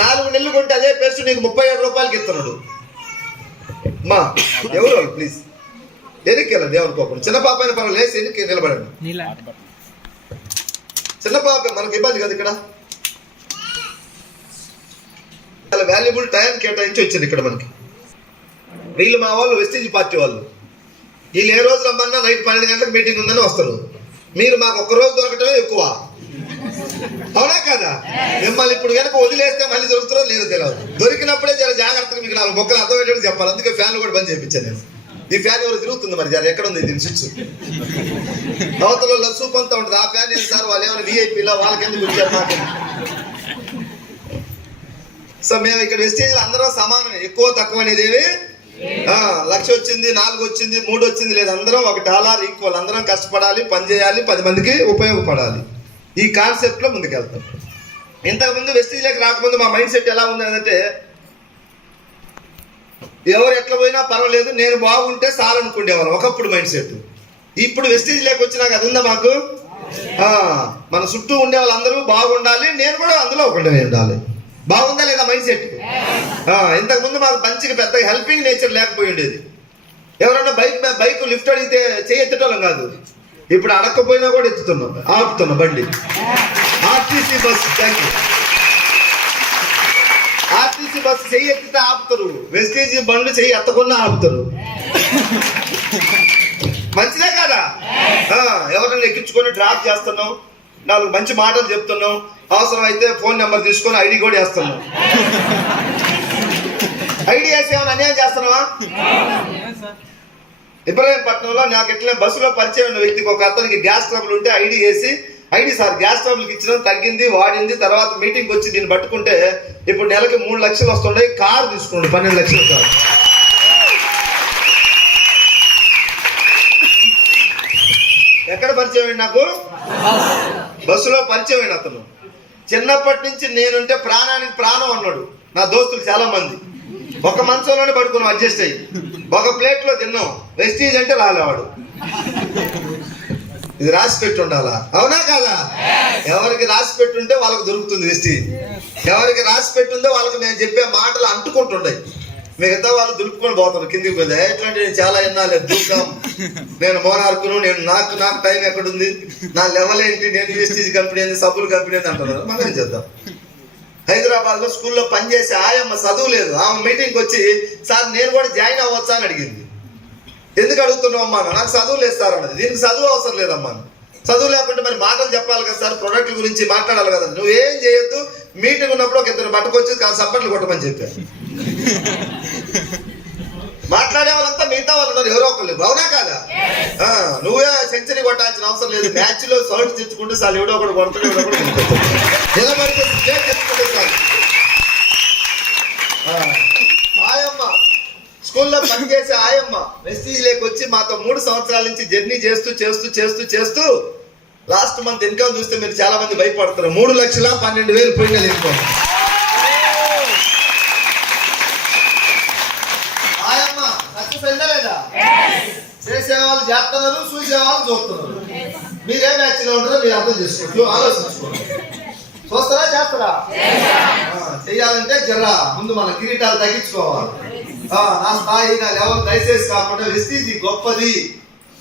4 నెలలు కొంటే అదే పేస్ట్ నీకు 37 రూపాయలకి ఇస్తున్నాడు. మా ఎవరు వాళ్ళు ప్లీజ్ ఎన్నికి వెళ్ళండి, ఏమనుకోకుండా. చిన్న పాప అయిన పర్వాలేదు, లేసి ఎన్నికి నిలబడండి. చిన్న పాప మనకు ఇబ్బంది కదా. ఇక్కడ చాలా వాల్యుబుల్ టైం కేటాయించి వచ్చింది ఇక్కడ మనకి. వీళ్ళు మా వాళ్ళు వెస్టీజ్ పార్టీ వాళ్ళు. వీళ్ళు ఏ రోజు రమ్మన్నా నైట్ 12 గంటలకు మీటింగ్ ఉందని వస్తారు. మీరు మాకు ఒక్క రోజు దొరకటమే ఎక్కువ. అవునా కదా? మిమ్మల్ని ఇప్పుడు కనుక వదిలేస్తే మళ్ళీ దొరుకుతారో లేదో తెలియదు. దొరికినప్పుడే జర జాగ్రత్తగా మీకు 4 బొక్కలు అర్థమయ్యేటట్టు చెప్పాలి. అందుకే ఫ్యాన్లు కూడా బంద్ చేయించాను నేను. ఈ ఫ్యాన్ ఎవరు తిరుగుతుంది మరి, జర ఎక్కడ ఉంది దీని స్విచ్? అవతల సూప్ అంతా ఉంటుంది. ఆ ఫ్యాన్ ఏంటి సార్, వాళ్ళు ఏమైనా విఐపీలో వాళ్ళకెందుకు వచ్చారు మాకు? సో మేము ఇక్కడ వెస్టేజ్ అందరూ సమానమే, ఎక్కువ తక్కువ అనేది ఏమి 1,00,000 వచ్చింది, 4 వచ్చింది, 3 వచ్చింది లేదు. అందరం $1 ఈక్వల్. అందరం కష్టపడాలి, పని చేయాలి, 10 మందికి ఉపయోగపడాలి. ఈ కాన్సెప్ట్ లో ముందుకెళ్తాం. ఇంతకుముందు వెస్టీజ్లోకి రాకముందు మా మైండ్ సెట్ ఎలా ఉంది అంటే, ఎవరు ఎట్లా పోయినా పర్వాలేదు, నేను బాగుంటే చాలనుకునేవాళ్ళం ఒకప్పుడు మైండ్ సెట్. ఇప్పుడు వెస్టీజ్లోకి వచ్చినాక అది ఉందా మాకు? మన చుట్టూ ఉండే వాళ్ళందరూ బాగుండాలి, నేను కూడా అందులో ఒకటే ఉండాలి. బాగుందా లేదా మైండ్ సెట్? ఇంతకుముందు మాకు మంచిగా పెద్ద హెల్పింగ్ నేచర్ లేకపోయి ఉండేది. ఎవరైనా బైక్ లిఫ్ట్ అడిగితే చేయి ఎత్తటోళ్ళం కాదు. ఇప్పుడు అడగకపోయినా కూడా ఎత్తుతున్నాం, ఆపుతున్నాం బండి. RTC bus, thank you. RTC bus చెయ్యి ఎత్తితే ఆపుతారు, వెస్టీజీ బండ్లు చెయ్యి ఎత్తకుండా ఆపుతారు. ఎవరైనా ఎక్కించుకొని డ్రాప్ చేస్తున్నావు, 4 మంచి మాటలు చెప్తున్నావు, అవసరం అయితే ఫోన్ నెంబర్ తీసుకొని ఐడి కూడా వేస్తున్నావు. ఐడి వేసి ఏమైనా అన్యాయం చేస్తున్నావా? ఇబ్రహీంపట్నంలో నాకు ఎట్లా బస్సులో పరిచయం ఉన్న వ్యక్తికి ఒక అతనికి గ్యాస్ ట్రబుల్ ఉంటే ఐడి వేసి, ఐడి సార్ గ్యాస్ ట్రబుల్కి ఇచ్చిన తగ్గింది, వాడింది, తర్వాత మీటింగ్కి వచ్చి దీన్ని పట్టుకుంటే ఇప్పుడు నెలకి 3 లక్షలు వస్తుండే, కారు తీసుకున్నాడు 12 లక్షలు కారు. ఎక్కడ పరిచయం అయింది నాకు? బస్సులో పరిచయం అయిన అతను. చిన్నప్పటి నుంచి నేనుంటే ప్రాణానికి ప్రాణం అన్నాడు. నా దోస్తులు చాలా మంది ఒక మంచంలోనే పడుకున్నాం, అడ్జస్ట్ అయ్యి ఒక ప్లేట్లో తిన్నాం. వెస్టీజ్ అంటే రాలేవాడు. ఇది రాసి పెట్టి ఉండాలా, అవునా కాదా? ఎవరికి రాసి పెట్టుంటే వాళ్ళకి దొరుకుతుంది వెస్టీజ్. ఎవరికి రాసి పెట్టుందో వాళ్ళకి నేను చెప్పే మాటలు అంటుకుంటుండే. మిగతా వాళ్ళు దులుపుకొని పోతారు కిందికి పోతే. ఎట్లాంటి నేను చాలా విన్నాలే, దూకం, నేను మోనార్కును, నేను నాకు టైం ఎక్కడుంది, నా లెవెల్ ఏంటి, నేను వెస్టీజ్ కంపెనీ ఏంది, సబ్బులు కంపెనీ ఏంది అంటున్నారు. మనం ఏం చేద్దాం? హైదరాబాద్ లో స్కూల్లో పనిచేసే ఆయమ్మ చదువు లేదు. ఆమె మీటింగ్కి వచ్చి సార్ నేను కూడా జాయిన్ అవ్వచ్చా అని అడిగింది. ఎందుకు అడుగుతున్నావు అమ్మా? నాకు చదువు లేదు సార్ అన్నది. దీనికి చదువు అవసరం లేదమ్మా. చదువు లేకుంటే మరి మాటలు చెప్పాలి కదా సార్, ప్రొడక్ట్ గురించి మాట్లాడాలి కదా. నువ్వేం చేయొద్దు, మీటింగ్ ఉన్నప్పుడు ఒక 2 పట్టుకొచ్చి సప్పట్లు కొట్టమని చెప్పారు. మాట్లాడే వాళ్ళంతా మిగతా వాళ్ళు ఉన్నారు, ఎవరో ఒకళ్ళు, అవునా కాదా? నువ్వే సెంచరీ కొట్టాల్సిన అవసరం లేదు. మ్యాచ్ లో సౌండ్ తెచ్చుకుంటే చాలు, ఎవడో ఒకటి కొడుతుంటే ఎవడో ఒకటి నిలబడితే తెచ్చుకుంటే చాలు. ఆయమ్మ స్కూల్లో పనిచేసే ఆయమ్మ వెస్టీజ్ లేకొచ్చి మాతో 3 సంవత్సరాల నుంచి జర్నీ చేస్తూ చేస్తూ చేస్తూ చేస్తూ లాస్ట్ మంత్ ఇన్కమ్ చూస్తే మీరు చాలా మంది భయపడతారు. 3,12,000 పోయినా లేదు. ఆయమ్మ సక్సెస్ అయిందా లేదా? చేసేవాళ్ళు చేస్తున్నారు, చూసేవాళ్ళు చూస్తున్నారు. మీరే మ్యాచ్ లో ఉంటారో మీరు అర్థం చేసుకోండి, ఆలోచించుకోండి. చూస్తారా చేస్తారా? చెయ్యాలంటే జర్రా ముందు మన కిరీటాలు తగ్గించుకోవాలి. నా స్థాయి, నా లెవెల్ దయచేసి కాకుండా వెస్టీజ్ గొప్పది,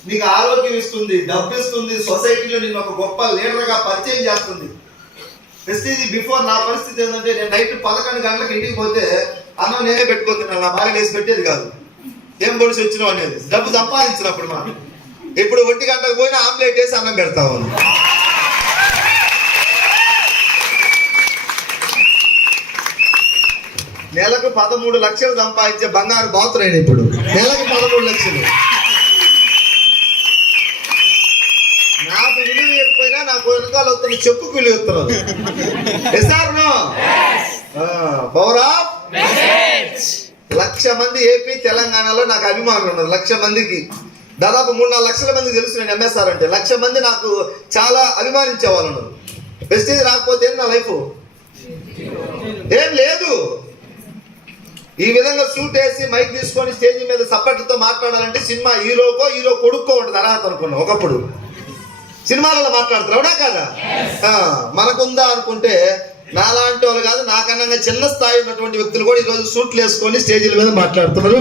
నీకు ఆరోగ్యం ఇస్తుంది, డబ్బు ఇస్తుంది, సొసైటీలో నేను ఒక గొప్ప లీడర్ గా పరిచయం చేస్తుంది. వెస్టీజ్ బిఫోర్ నా పరిస్థితి ఏంటంటే, నేను నైట్ 11 గంటలకు ఇంటికి పోతే అన్నం నేనే పెట్టుకుంటున్నాను, నా భార్య వేసి పెట్టేది కాదు. ఏం పొడిచి వచ్చినావు అనేది డబ్బు సంపాదించినప్పుడు. మనం ఇప్పుడు 1 గంటకు పోయినా ఆమ్లెట్ వేసి అన్నం పెడతాము. నెలకు 13 లక్షలు సంపాదించే బంగారు బాతురైన ఇప్పుడు నెలకు 13 లక్షలు. నాకు విలువ ఇవ్వకపోయినా నాకు వెనకాల వస్తున్న చెప్పుకు విలువ ఇస్తున్నారు. పవర్ ఆఫ్ 1,00,000 మంది ఏపీ తెలంగాణలో నాకు అభిమానులు ఉన్నారు. 1,00,000 మందికి దాదాపు 3-4 లక్షల మంది తెలుసు నేను ఎంఎస్ఆర్ అంటే. 1,00,000 మంది నాకు చాలా అభిమానించే వాళ్ళు ఉన్నారు. వెస్టీజ్ రాకపోతే నా లైఫ్ ఏం లేదు. ఈ విధంగా సూట్ వేసి మైక్ తీసుకొని స్టేజ్ మీద సప్పట్లతో మాట్లాడాలంటే సినిమా హీరో కొడుక్కో ఉంటుంది అర్హత అనుకున్నాం. ఒకప్పుడు సినిమాలలో మాట్లాడతారు, అవునా కాదా? మనకుందా అనుకుంటే నాలాంటి వాళ్ళు కాదు, నాకన్నా చిన్న స్థాయి ఉన్నటువంటి వ్యక్తులు కూడా ఈరోజు సూట్లు వేసుకొని స్టేజీల మీద మాట్లాడుతున్నారు.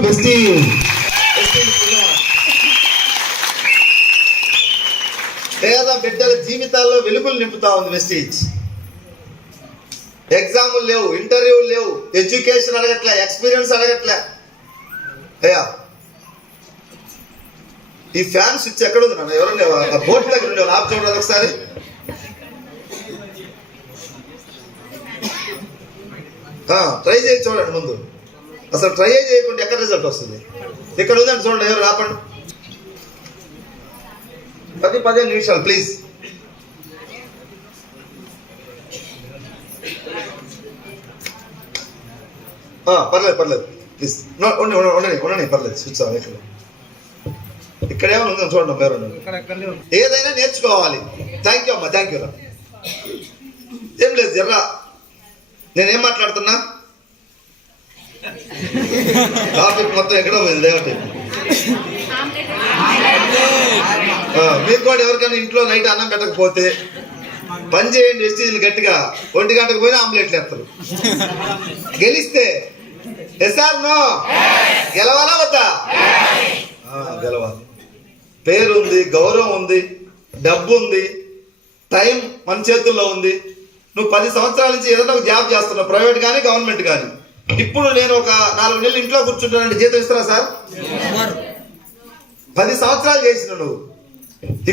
పేద బిడ్డల జీవితాల్లో వెలుగులు నింపుతా ఉంది వెస్టీజ్. ఎగ్జాములు లేవు, ఇంటర్వ్యూలు లేవు, ఎడ్యుకేషన్ అడగట్లే, ఎక్స్పీరియన్స్ అడగట్లే. అయ్యా ఈ ఫ్యాన్ స్విచ్ ఎక్కడ ఉంది నాన్న? ఎవరు లేవా? ఆ బోర్డు దగ్గర ఉండేవాళ్ళు ఆప్ చూడదు ఒకసారి. ట్రై చేసి చూడండి ముందు. అసలు ట్రై చేయకుండా ఎక్కడ రిజల్ట్ వస్తుంది? ఇక్కడ ఉందండి చూడండి, ఎవరు రాపండి. 10-15 నిమిషాలు ప్లీజ్. పర్లేదు ప్లీజ్, ఉండండి పర్లేదు. స్విచ్ ఇక్కడ ఏమైనా ఉందని చూడండి. పేరు ఏదైనా నేర్చుకోవాలి. థ్యాంక్ యూ అమ్మా, థ్యాంక్ యూ రా. ఏం లేదు జర్రా, నేనేం మాట్లాడుతున్నా టాపిక్ మొత్తం ఎక్కడో పోయింది లేవటి. మీరు కూడా ఎవరికైనా ఇంట్లో నైట్ అన్నం పెట్టకపోతే పని చేయండి. వెస్టీజ్ గట్టిగా 1 గంటకు పోయినా ఆమ్లెట్లు వేస్తారు. గెలిస్తే ఎస్ఆర్ నో, గెలవాలా వద్దా? గెలవాలి. పేరు ఉంది, గౌరవం ఉంది, డబ్బు ఉంది, టైం మన చేతుల్లో ఉంది. నువ్వు 10 సంవత్సరాల నుంచి ఏదైనా ఒక జాబ్ చేస్తున్నావు, ప్రైవేట్ కానీ గవర్నమెంట్ కానీ. ఇప్పుడు నేను ఒక 4 నెలలు ఇంట్లో కూర్చుంటానంటే జీతం ఇస్తారా సార్? 10 సంవత్సరాలు చేసిన నువ్వు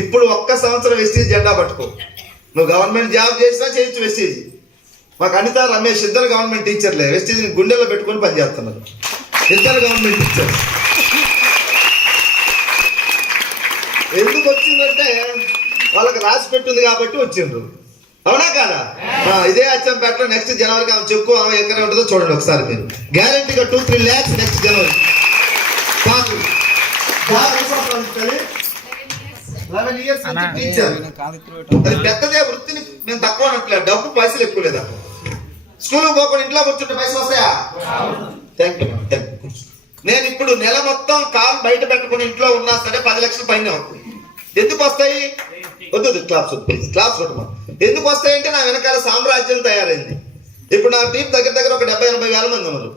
ఇప్పుడు ఒక్క సంవత్సరం వెస్టీజ్ జెండా పట్టుకో. నువ్వు గవర్నమెంట్ జాబ్ చేసినా చేయొచ్చు వెస్టీజ్. మాకు అనిత రమేష్ ఇద్దరు గవర్నమెంట్ టీచర్లే, వెస్టీజ్ గుండెల్లో పెట్టుకొని పనిచేస్తున్నారు. ఇద్దరు గవర్నమెంట్ టీచర్స్. ఎందుకు వచ్చిందంటే వాళ్ళకి రాసి పెట్టింది కాబట్టి వచ్చిండ్రు. అవునా కాదా? ఇదే అచ్చంపేటలో నెక్స్ట్ జనవరికి ఆమె చెక్కు ఆమె ఎక్కడ ఉంటుందో చూడండి ఒకసారి మీరు. గ్యారంటీగా 2-3 lakhs నెక్స్ట్ జనవరి. 11 years టీచర్. అది పెద్దదే, వృత్తిని మేము తక్కువ అనట్లేదు, డబ్బు పైసలు ఎక్కువ లేదా. స్కూల్కి పోకుండా ఇంట్లో కూర్చుంటే పైసలు వస్తాయా? Thank you. నేను ఇప్పుడు నెల మొత్తం కాలు బయట పెట్టుకుని ఇంట్లో ఉన్నా సరే 10 లక్షల పైన అవుతుంది. ఎందుకు వస్తాయి? వద్దు క్లాప్స్ కొట్టమా. ఎందుకు వస్తాయంటే నా వెనకాల సామ్రాజ్యం తయారైంది. ఇప్పుడు నా టీం దగ్గర ఒక 70-80 వేల మంది ఉన్నారు.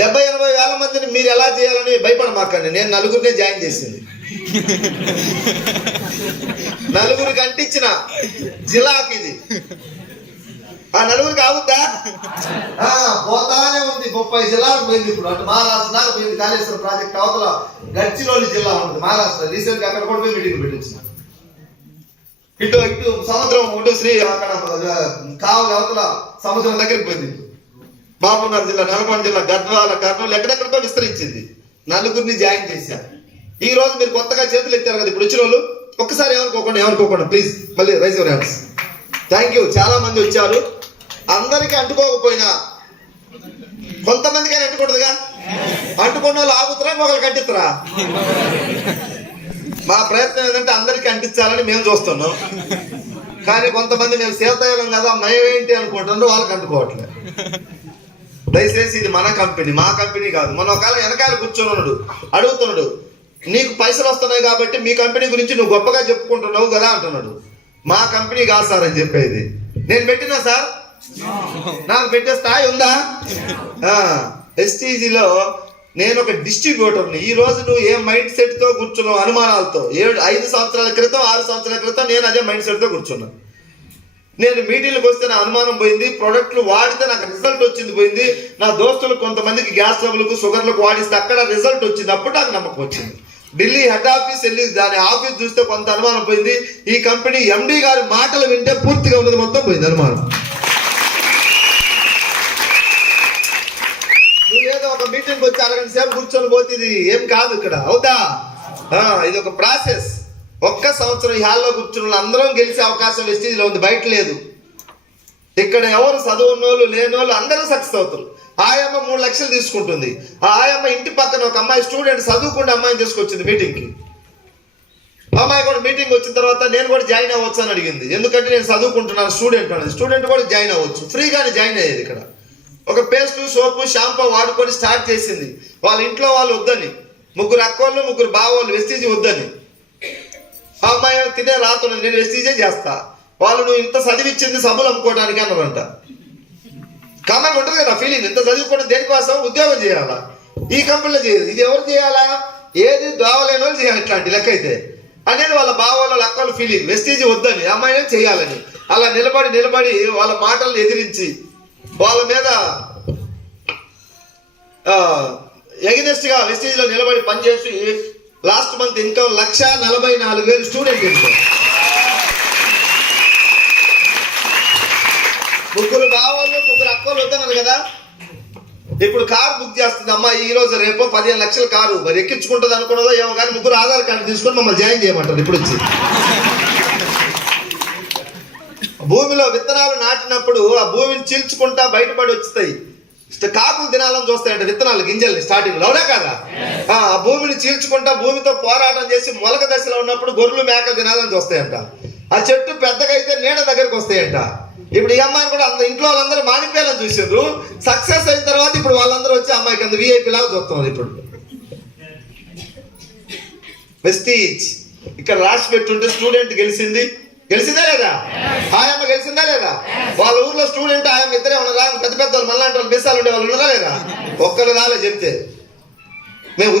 70-80 వేల మందిని మీరు ఎలా చేయాలని భయపడమాకండి. నేను 4గురినే జాయిన్ చేసింది. 4గురికి అంటించిన జిలాకి ఇది. ఆ 4గురికి ఆగుద్దా? పోతానే ఉంది. 30 జిల్లాలకు పోయింది. ఇప్పుడు అటు మహారాష్ట్ర దాకా పోయింది. కాళేశ్వరం ప్రాజెక్ట్ అవతల గడ్చిరోలి జిల్లా ఉంటుంది మహారాష్ట్ర. రీసెంట్ గా అక్కడ కూడా పోయి మీటింగ్ పెట్టించిన. ఇటు సముద్రం ఇటు శ్రీ అక్కడ కావలి అవతల సముద్రం దగ్గరికి పోయింది. మహబూబ్నగర్ జిల్లా, నల్గొండ జిల్లా, గద్వాల, కర్నూలు ఎక్కడెక్కడితో విస్తరించింది. 4గురిని జాయిన్ చేశారు. ఈ రోజు మీరు కొత్తగా చేతులు ఎత్తారు కదా ఇప్పుడు వచ్చిన వాళ్ళు, ఒక్కసారి ఏమనుకోకుండా ప్లీజ్ మళ్ళీ rise your hands. Thank you. చాలా మంది వచ్చారు. అందరికీ అంటుకోకపోయినా కొంతమందికి అంటుకుంటుందిగా. అంటుకున్న వాళ్ళు ఆగుతారా, మొగలు కట్టిస్తారా? మా ప్రయత్నం ఏంటంటే అందరికీ అంటించాలని మేము చూస్తున్నాం. కానీ కొంతమంది మేము సేవతయ్యం కదా మేమేంటి అనుకుంటున్నారు, వాళ్ళకి అంటుకోవట్లేదు. దయచేసి ఇది మన కంపెనీ, మా కంపెనీ కాదు. మన ఒకవేళ వెనకాల కూర్చొని ఉన్నాడు అడుగుతున్నాడు, నీకు పైసలు వస్తున్నాయి కాబట్టి మీ కంపెనీ గురించి నువ్వు గొప్పగా చెప్పుకుంటున్నావు కదా అంటున్నాడు. మా కంపెనీ కాదు సార్ అని చెప్పేది. నేను పెట్టినా సార్, నాకు పెట్టే స్థాయి ఉందా? ఎస్టీజీలో నేను ఒక డిస్ట్రిబ్యూటర్ని. ఈ రోజు నువ్వు ఏ మైండ్ సెట్ తో కూర్చున్నావు అనుమానాలతో, 5 సంవత్సరాల క్రితం 6 సంవత్సరాల క్రితం నేను అదే మైండ్ సెట్ తో కూర్చున్నాను. నేను మీటింగ్లకు వస్తే నా అనుమానం పోయింది, ప్రొడక్ట్లు వాడితే నాకు రిజల్ట్ వచ్చింది పోయింది. నా దోస్తులు కొంతమందికి గ్యాస్ ట్రబుల్కు షుగర్లకు వాడిస్తే అక్కడ రిజల్ట్ వచ్చింది, అప్పుడు నాకు నమ్మకం వచ్చింది. ఢిల్లీ హెడ్ ఆఫీస్ వెళ్ళి దాని ఆఫీస్ చూస్తే కొంత అనుమానం పోయింది. ఈ కంపెనీ ఎండి గారి మాటలు వింటే పూర్తిగా ఉన్నది మొత్తం పోయింది అనుమానం. నువ్వేదో ఒక మీటింగ్ వచ్చి 1 గంట సేపు కూర్చొని పోతే ఇది ఏం కాదు ఇక్కడ, అవుతా? ఇది ఒక ప్రాసెస్. ఒక్క సంవత్సరం ఈ హాల్లో కూర్చున్న అందరం గెలిచే అవకాశం వెస్టీజ్లో ఉంది, బయట లేదు. ఇక్కడ ఎవరు చదువున్నోళ్ళు లేనోళ్ళు అందరూ సక్సెస్ అవుతారు. ఆయమ్మ 3 లక్షలు తీసుకుంటుంది. ఆ ఆయమ్మ ఇంటి పక్కన ఒక అమ్మాయి స్టూడెంట్ చదువుకుంటే అమ్మాయిని తీసుకొచ్చింది మీటింగ్కి. అమ్మాయి కూడా మీటింగ్ వచ్చిన తర్వాత నేను కూడా జాయిన్ అవ్వచ్చు అని అడిగింది. ఎందుకంటే నేను చదువుకుంటున్నాను స్టూడెంట్ అనేది. స్టూడెంట్ కూడా జాయిన్ అవ్వచ్చు, ఫ్రీగానే జాయిన్ అయ్యేది. ఇక్కడ ఒక పేస్ట్, సోపు, షాంపూ వాడుకొని స్టార్ట్ చేసింది. వాళ్ళ ఇంట్లో వాళ్ళు వద్దని, 3 అక్కోళ్ళు 3 బావోళ్ళు వెస్టీజీ వద్దని. ఆ అమ్మాయి తినే రాత్రి నేను వెస్టీజే చేస్తా. వాళ్ళు నువ్వు ఇంత చదివిచ్చింది సబ్బులు అమ్ముకోవడానికి అన్నారంట. కామన్ ఉంటుంది కదా ఫీలింగ్, ఇంత చదువుకోవడం దేనికోసం? ఉద్యోగం చేయాలా? ఈ కంపెనీలో చేయదు. ఇది ఎవరు చేయాలా? ఏది దోవలేని వాళ్ళు చేయాలి ఇట్లాంటి లెక్క అయితే అనేది వాళ్ళ బావోళ్ళ అక్కల ఫీలింగ్. వెస్టీజీ వద్దని, అమ్మాయినే చేయాలని. అలా నిలబడి వాళ్ళ మాటలను ఎదిరించి వాళ్ళ మీద ఎగనెస్ట్ గా వెస్టీజ్లో నిలబడి పనిచేసి last month income 1,44,000 student income. 3 బావోళ్ళు 3 అక్కలు వద్దన్నారు కదా. ఇప్పుడు కారు బుక్ చేస్తుంది అమ్మా, ఈ రోజు రేపు 15 లక్షల కారు. మరి ఎక్కించుకుంటుంది అనుకున్నదో ఏమో కానీ 3 ఆధార్ కార్డు తీసుకొని మమ్మల్ని జాయిన్ చేయమంటారు. ఇప్పుడు వచ్చి భూమిలో విత్తనాలు నాటినప్పుడు ఆ భూమిని చీల్చుకుంటా బయటపడి వచ్చుతాయి. కాకులు తినాలని చూస్తాయంట విత్తనాలు, గింజల్ని స్టార్టింగ్ లో, అవునా కదా? ఆ భూమిని చీల్చుకుంటా భూమితో పోరాటం చేసి మొలక దశలో ఉన్నప్పుడు గొర్రెలు మేకలు తినాలని చూస్తాయంట. ఆ చెట్టు పెద్దగా అయితే నీడ దగ్గరికి వస్తాయంట. ఇప్పుడు ఈ అమ్మాయిని కూడా ఇంట్లో వాళ్ళందరూ మానిపోయాలని చూసారు. సక్సెస్ అయిన తర్వాత ఇప్పుడు వాళ్ళందరూ వచ్చి అమ్మాయికి అంత విఐపి లాగా చూస్తున్నారు. ఇప్పుడు వెస్టీజ్ ఇక్కడ రాసి పెట్టుంటే స్టూడెంట్ గెలిచిందా లేదా? ఆయమ్మ గెలిచిందా లేదా? వాళ్ళ ఊర్లో స్టూడెంట్ ఆయమ్మ ఇద్దరే ఉన్నారా? పెద్ద పెద్ద వాళ్ళు మళ్ళీ వాళ్ళు బెస్సాలు ఉండే వాళ్ళు ఉన్నారా లేదా? ఒక్కరు రాలే చెప్తే. మేము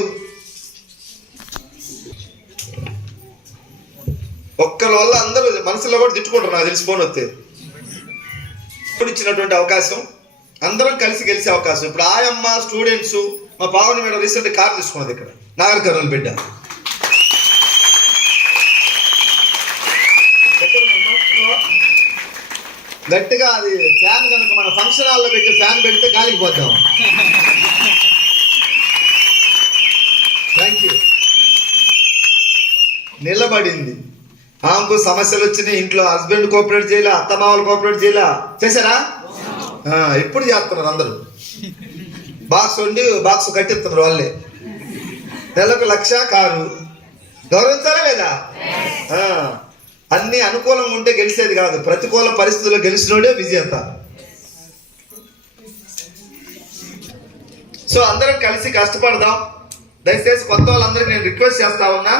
ఒక్కరి వల్ల అందరూ మనసులో కూడా తిట్టుకుంటారు నాకు తెలిసి. ఫోన్ వస్తే ఇచ్చినటువంటి అవకాశం, అందరం కలిసి గెలిచే అవకాశం. ఇప్పుడు ఆయమ్మ స్టూడెంట్స్, మా పావని మేడం రీసెంట్ కార్ తీసుకున్నది ఇక్కడ నాగర్ కర్నూలు బిడ్డ. గట్టిగా అది ఫ్యాన్ కనుక మన ఫంక్షన్ హాల్లో పెట్టి ఫ్యాన్ పెడితే గాలికి పోతాం. Thank you. నిలబడింది. ఆమెకు సమస్యలు వచ్చినాయి ఇంట్లో. హస్బెండ్ కోఆపరేట్ చేయాల, అత్తమామలు కోఆపరేట్ చేయాల. చేశారా? ఇప్పుడు చేస్తున్నారు అందరూ. బాక్స్ వండి బాక్స్ కట్టిస్తున్నారు వాళ్ళే. నెలకు 1,00,000 కారు. గౌరవించాలా లేదా? అన్ని అనుకూలంగా ఉంటే గెలిచేది కాదు, ప్రతికూల పరిస్థితుల్లో గెలిచినోడే విజేత. సో అందరం కలిసి కష్టపడదాం. దయచేసి కొత్త వాళ్ళందరికీ నేను రిక్వెస్ట్ చేస్తా ఉన్నా,